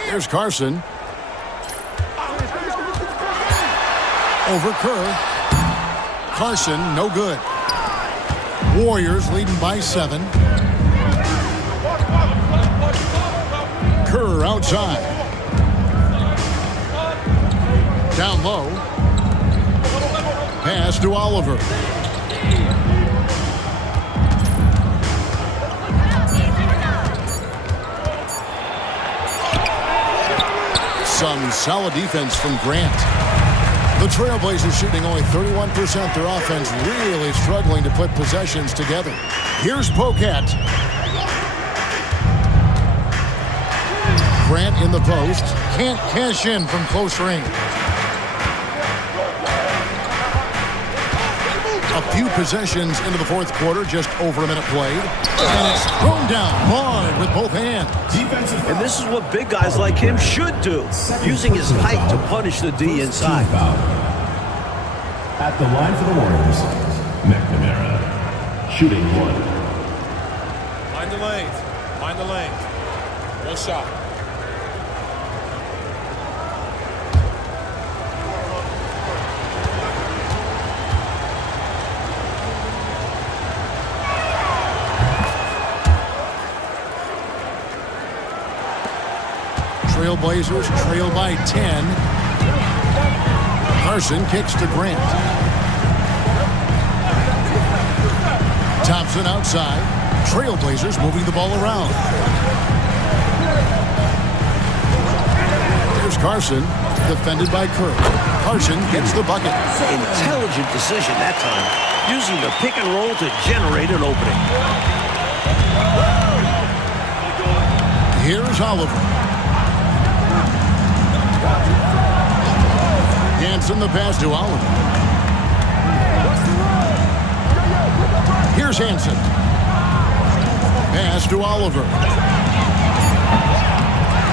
Here's Carson. Over Kerr. Carson, no good. Warriors leading by 7. Kerr outside. Down low. Pass to Oliver. Some solid defense from Grant. The Trailblazers shooting only 31%. Their offense really struggling to put possessions together. Here's Poquette. Grant in the post. Can't cash in from close range. A few possessions into the fourth quarter, just over a minute played. And it's thrown down hard with both hands. And this is what big guys like him should do, using his height to punish the D inside. At the line for the Warriors, McNamara, shooting 1. Mind the lanes. Mind the lanes. One shot. Trailblazers trail by 10. Carson kicks to Grant. Thompson outside. Trailblazers moving the ball around. Here's Carson, defended by Kerr. Carson gets the bucket. Intelligent decision that time, using the pick and roll to generate an opening. Here's Oliver. Hanson the pass to Oliver. Here's Hanson. Pass to Oliver.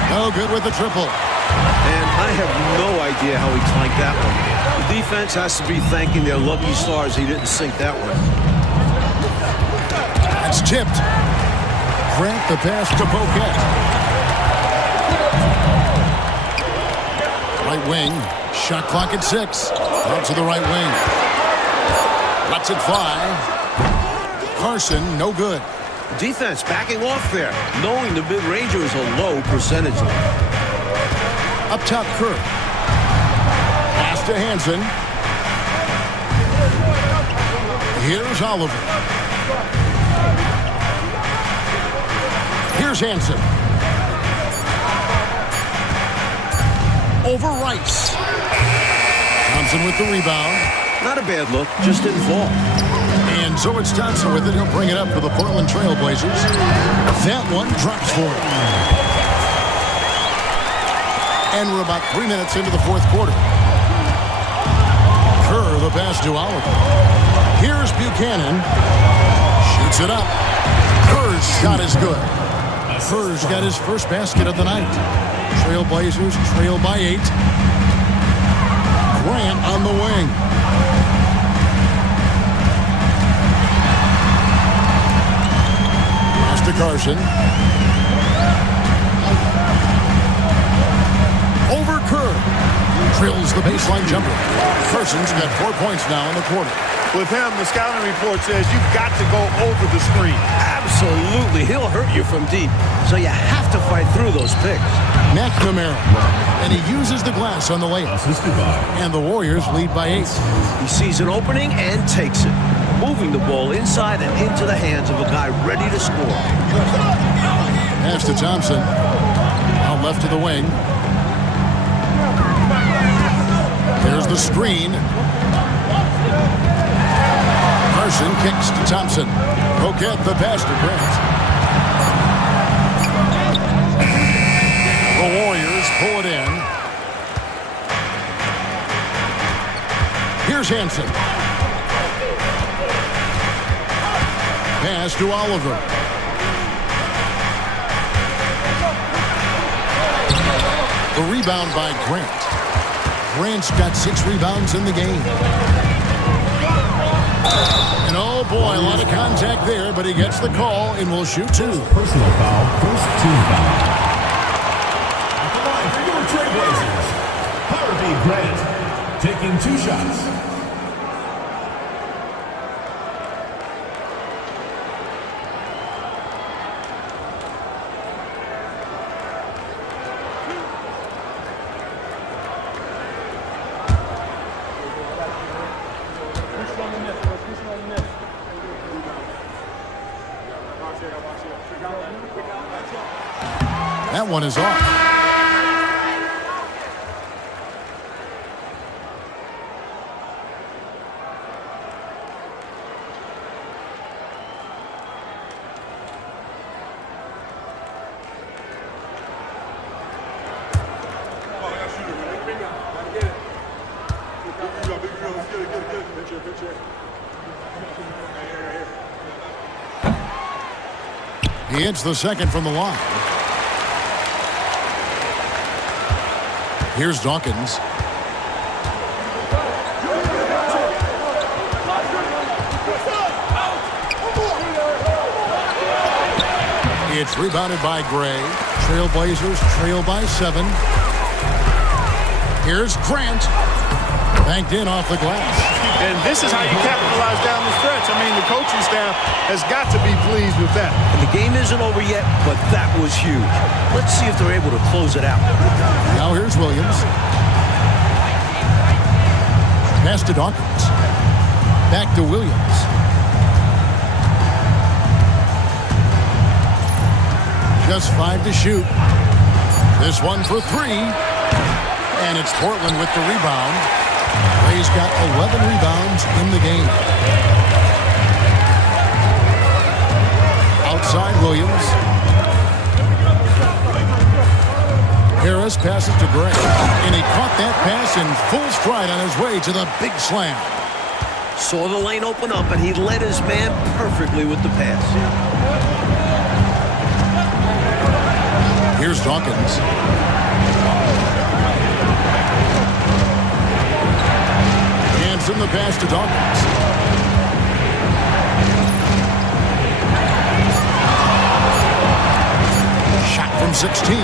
No good with the triple. And I have no idea how he tanked that one. The defense has to be thanking their lucky stars he didn't sink that one. It's tipped. Grant the pass to Poquette. Right wing. Shot clock at 6. Out to the right wing. Lets it fly. Carson, no good. Defense backing off there, knowing the mid-ranger is a low percentage. Up top, Kerr. Pass to Hanson. Here's Oliver. Here's Hanson. Over Rice. Thompson with the rebound. Not a bad look, just didn't fall. And so it's Thompson with it. He'll bring it up for the Portland Trailblazers. That one drops for him. And we're about 3 minutes into the fourth quarter. Kerr, the pass to Oliver. Here's Buchanan. Shoots it up. Kerr's shot is good. Kerr's got his first basket of the night. Trailblazers trail by 8. Grant on the wing. Pass to Carson. Over Kerr. Drills the baseline jumper. Carson's got 4 points now in the quarter. With him, the scouting report says you've got to go over the screen. Absolutely. He'll hurt you from deep. So you have to fight through those picks. McNamara. And he uses the glass on the layup. And the Warriors lead by 8. He sees an opening and takes it, moving the ball inside and into the hands of a guy ready to score. Pass to Thompson. Out left to the wing. There's the screen. Carson kicks to Thompson. Poquette the pass to Grant. The Warriors pull it in. Here's Hanson. Pass to Oliver. The rebound by Grant. Grant's got 6 rebounds in the game. And oh boy, a lot of contact there, but he gets the call and will shoot 2. Personal foul, first team foul. At the line for your Trailblazers, Harvey Grant, taking 2 shots. That one is off. He hits the second from the line. Here's Dawkins. It's rebounded by Gray. Trailblazers trail by 7. Here's Grant. Banked in off the glass. And this is how you capitalize down the stretch. I mean, the coaching staff has got to be pleased with that. And the game isn't over yet, but that was huge. Let's see if they're able to close it out. Now here's Williams. Pass to Dawkins. Back to Williams. Just 5 to shoot. This one for 3. And it's Portland with the rebound. Ray's got 11 rebounds in the game. Outside Williams. Harris passes to Gray. And he caught that pass in full stride on his way to the big slam. Saw the lane open up, and he led his man perfectly with the pass. Here's Dawkins. Hands in the pass to Dawkins. Shot from 16.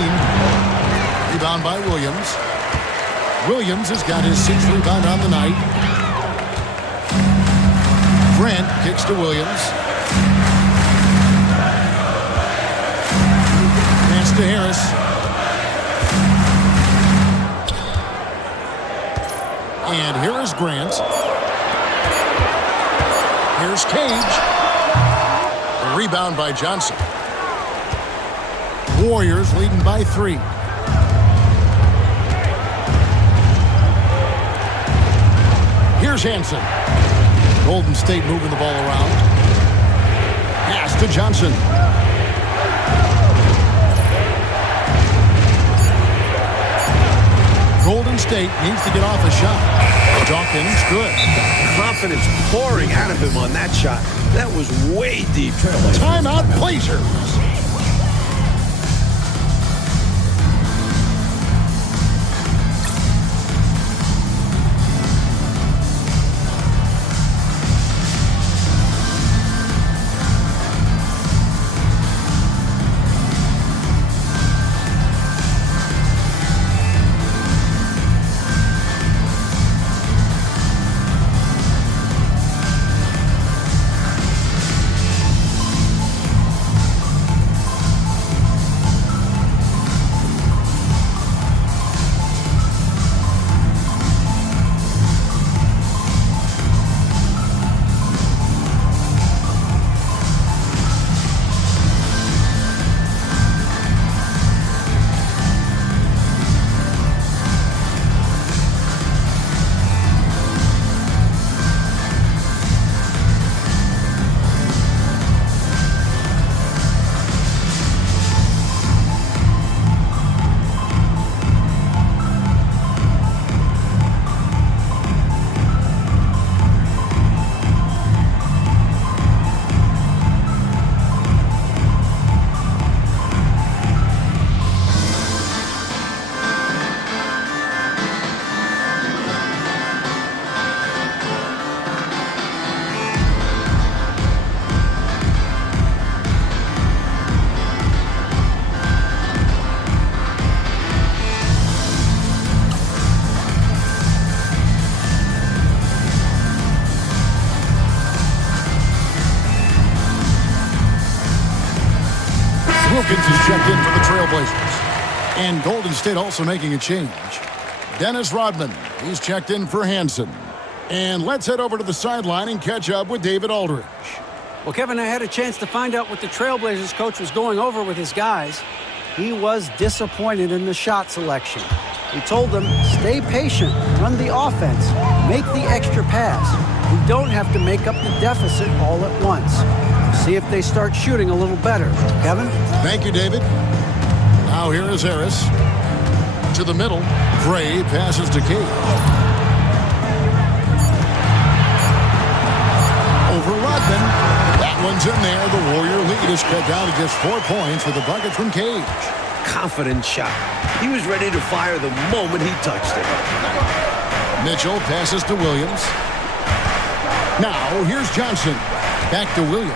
Rebound by Williams. Williams has got his 6th rebound on the night. Grant kicks to Williams. Pass to Harris. And here is Grant. Here's Cage. A rebound by Johnson. Warriors leading by 3. Here's Hansen. Golden State moving the ball around. Pass to Johnson. Golden State needs to get off a shot. Dawkins, good. Confidence pouring out of him on that shot. That was way deep. Timeout, Blazers. Wilkins is checked in for the Trailblazers. And Golden State also making a change. Dennis Rodman, he's checked in for Hansen. And let's head over to the sideline and catch up with David Aldridge. Well, Kevin, I had a chance to find out what the Trailblazers coach was going over with his guys. He was disappointed in the shot selection. He told them, stay patient, run the offense, make the extra pass. We don't have to make up the deficit all at once. See if they start shooting a little better. Kevin? Thank you, David. Now here is Harris. To the middle. Gray passes to Cage. Over Rodman. That one's in there. The Warrior lead is cut down to just 4 points with a bucket from Cage. Confident shot. He was ready to fire the moment he touched it. Mitchell passes to Williams. Now here's Johnson. Back to Williams.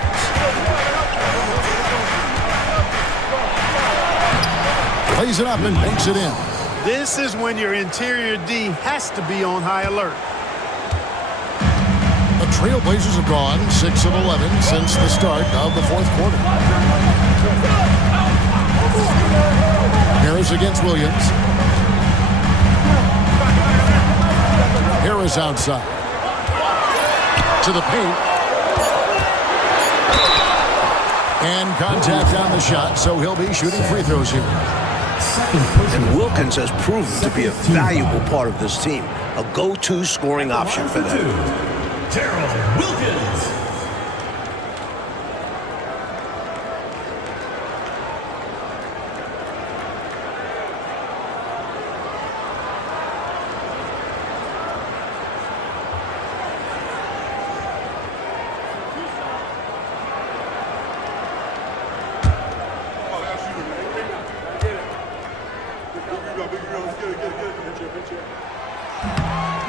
Plays it up and banks it in. This is when your interior D has to be on high alert. The Trailblazers have gone 6 of 11 since the start of the fourth quarter. Harris against Williams. Harris outside. To the paint. And contact on the shot, so he'll be shooting free throws here. And Wilkins has proven to be a valuable part of this team. A go-to scoring option for them. Gerald Wilkins.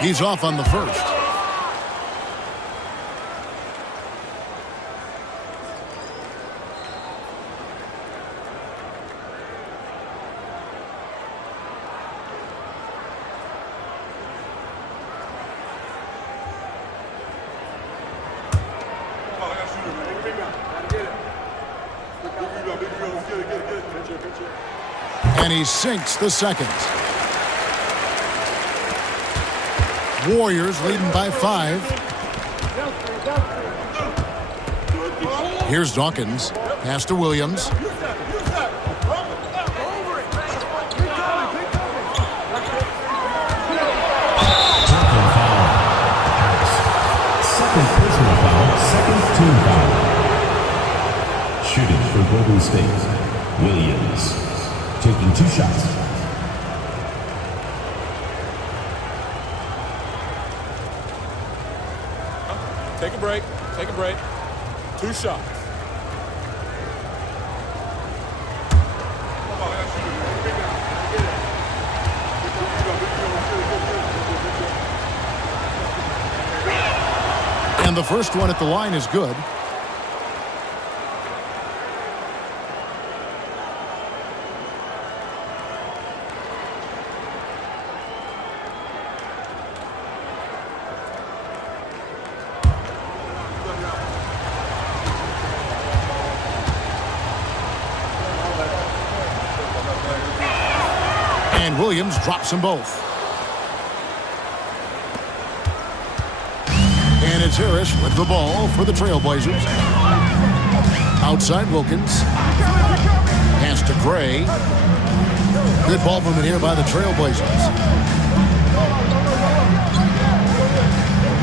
He's off on the first. And he sinks the second. Warriors leading by 5. Here's Dawkins. Pass to Williams. Second personal foul, second team foul. Shooting for Golden State. Williams taking 2 shots. Take a break. Take a break. 2 shots. And the first one at the line is good. And Williams drops them both. And it's Harris with the ball for the Trailblazers. Outside Wilkins. Pass to Gray. Good ball movement here by the Trailblazers.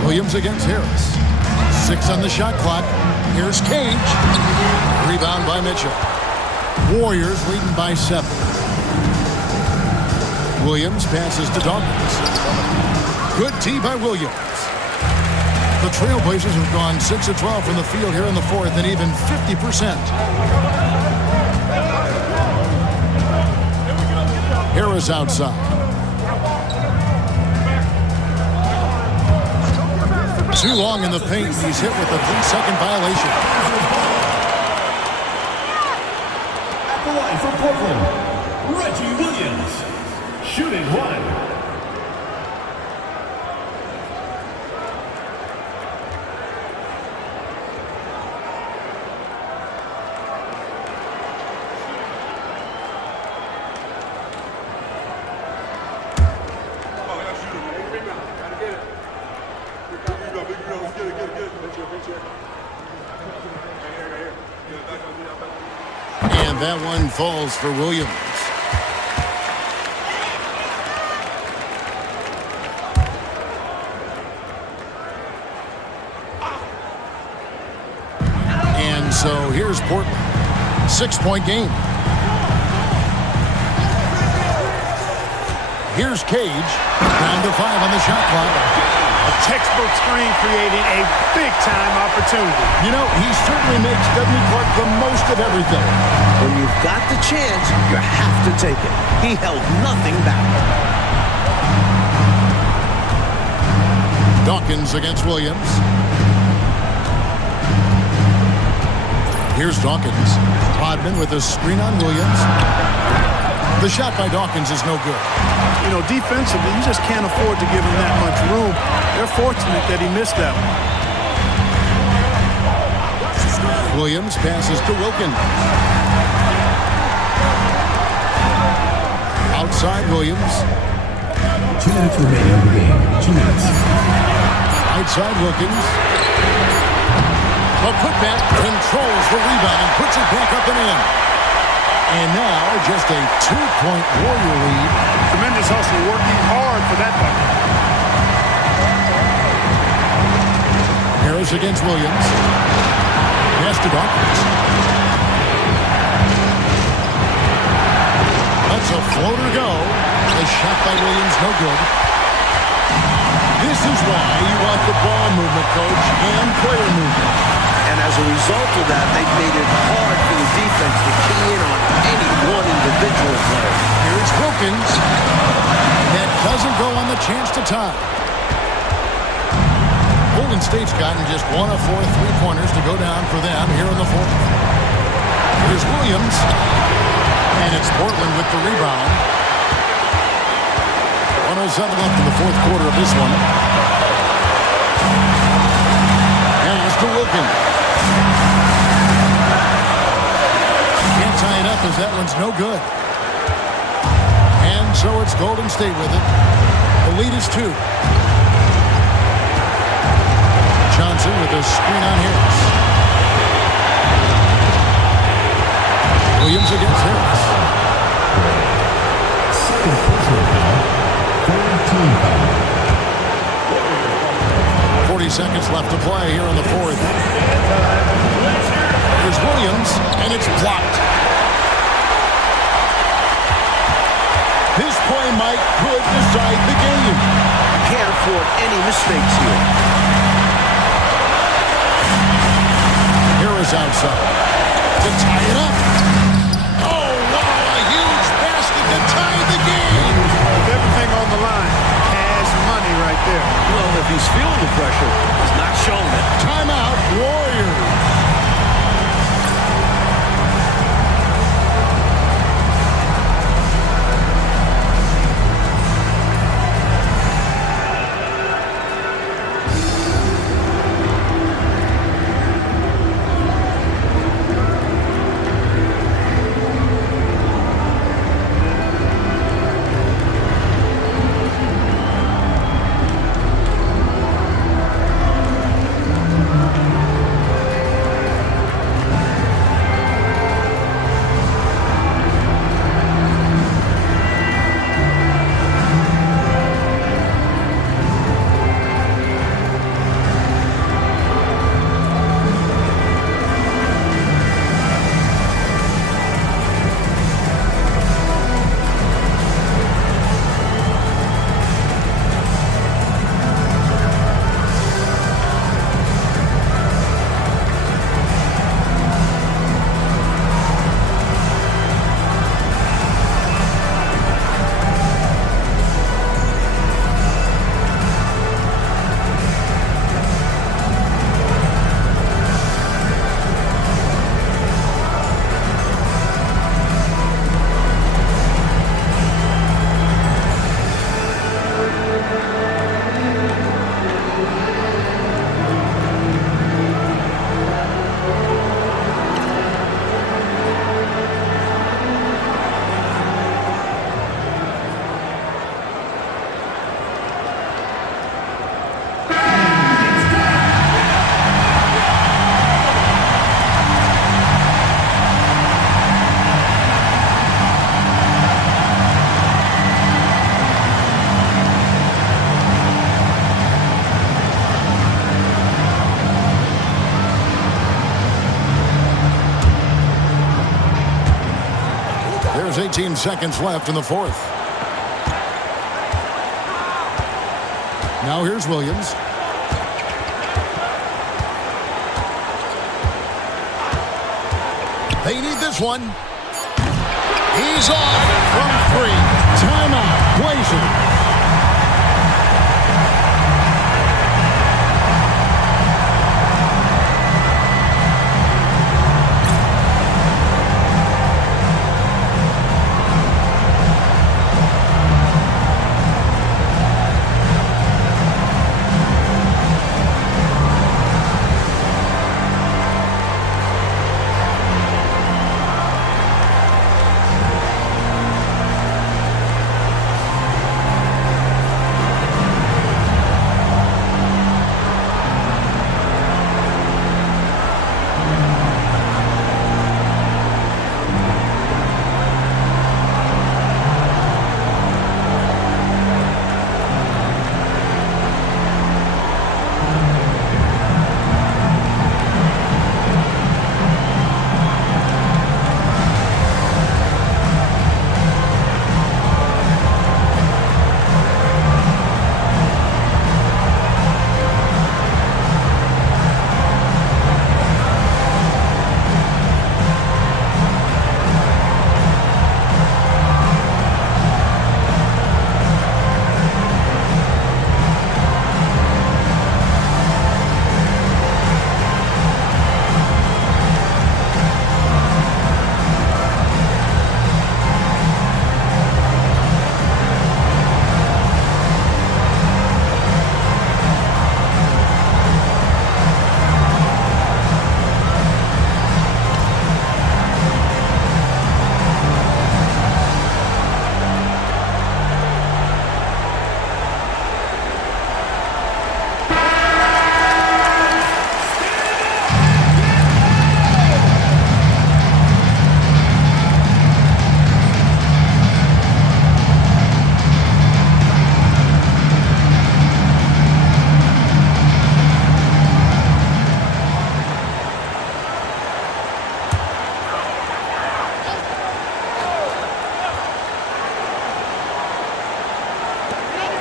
Williams against Harris. 6 on the shot clock. Here's Cage. Rebound by Mitchell. Warriors leading by 7. Williams passes to Dawkins. Good tee by Williams. The Trailblazers have gone 6 of 12 from the field here in the fourth and even 50%. Harris outside. Too long in the paint. He's hit with a 3-second violation. At the line for Portland, Reggie Williams. Shooting 1. that one falls for Williams. And so here's Portland. 6-point game. Here's Cage. Down to 5 on the shot clock. A textbook screen creating a big-time opportunity. You know, he certainly makes W. Clark the most of everything. When you've got the chance, you have to take it. He held nothing back. Dawkins against Williams. Here's Dawkins. Rodman with a screen on Williams. The shot by Dawkins is no good. You know, defensively, you just can't afford to give him that much room. They're fortunate that he missed that one. Williams passes to Wilkins. Outside Williams. 2 minutes remaining in the game. 2 minutes. Outside Wilkins. The putback controls the rebound and puts it back up and in. And now just a 2-point Warrior lead. Tremendous hustle, working hard for that bucket. Harris against Williams. Pass to Dawkins. That's a floater go. The shot by Williams, no good. This is why you want the ball movement, coach, and player movement. And as a result of that, they've made it hard for the defense to key in on any one individual player. Here's Wilkins. That doesn't go on the chance to tie. Golden State's gotten just 1 of 4 3-pointers to go down for them here in the fourth. Here's Williams. And it's Portland with the rebound. 107 left in the fourth quarter of this one. And it's to Wilkins. Can't tie it up as that one's no good. And so it's Golden State with it. The lead is 2. Johnson with a screen on Harris. Williams against Harris. Second personal foul. Third team foul. 40 seconds left to play here in the fourth. Here's Williams, and it's blocked. This play could decide the game. You can't afford any mistakes here. Harris outside to tie it up. Oh, wow, a huge basket to tie the game. With everything on the line, cash money right there. Well, if he's feeling the pressure, he's not showing it. Timeout, Warriors. 18 seconds left in the fourth. Now here's Williams. They need this one. He's off from 3. Timeout, Blazers.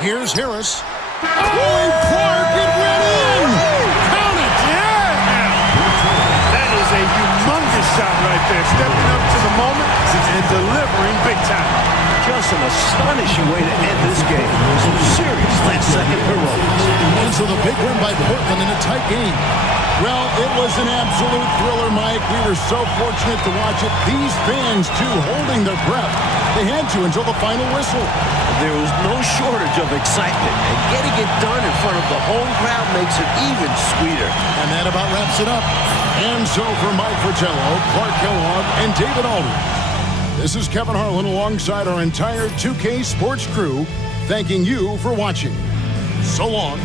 Here's Harris. Oh, and Clark, it went in! Count it! Yeah! That is a humongous shot right there. Stepping up to the moment and delivering big time. Just an astonishing way to end this game. Some serious last-second heroics. And so the big win by Portland in a tight game. Well, it was an absolute thriller, Mike. We were so fortunate to watch it. These fans, too, holding their breath. They had to until the final whistle. There was no shortage of excitement, and getting it done in front of the home crowd makes it even sweeter. And that about wraps it up. And so for Mike Fratello, Clark Kellogg, and David Aldridge, this is Kevin Harlan alongside our entire 2K Sports crew, thanking you for watching. So long.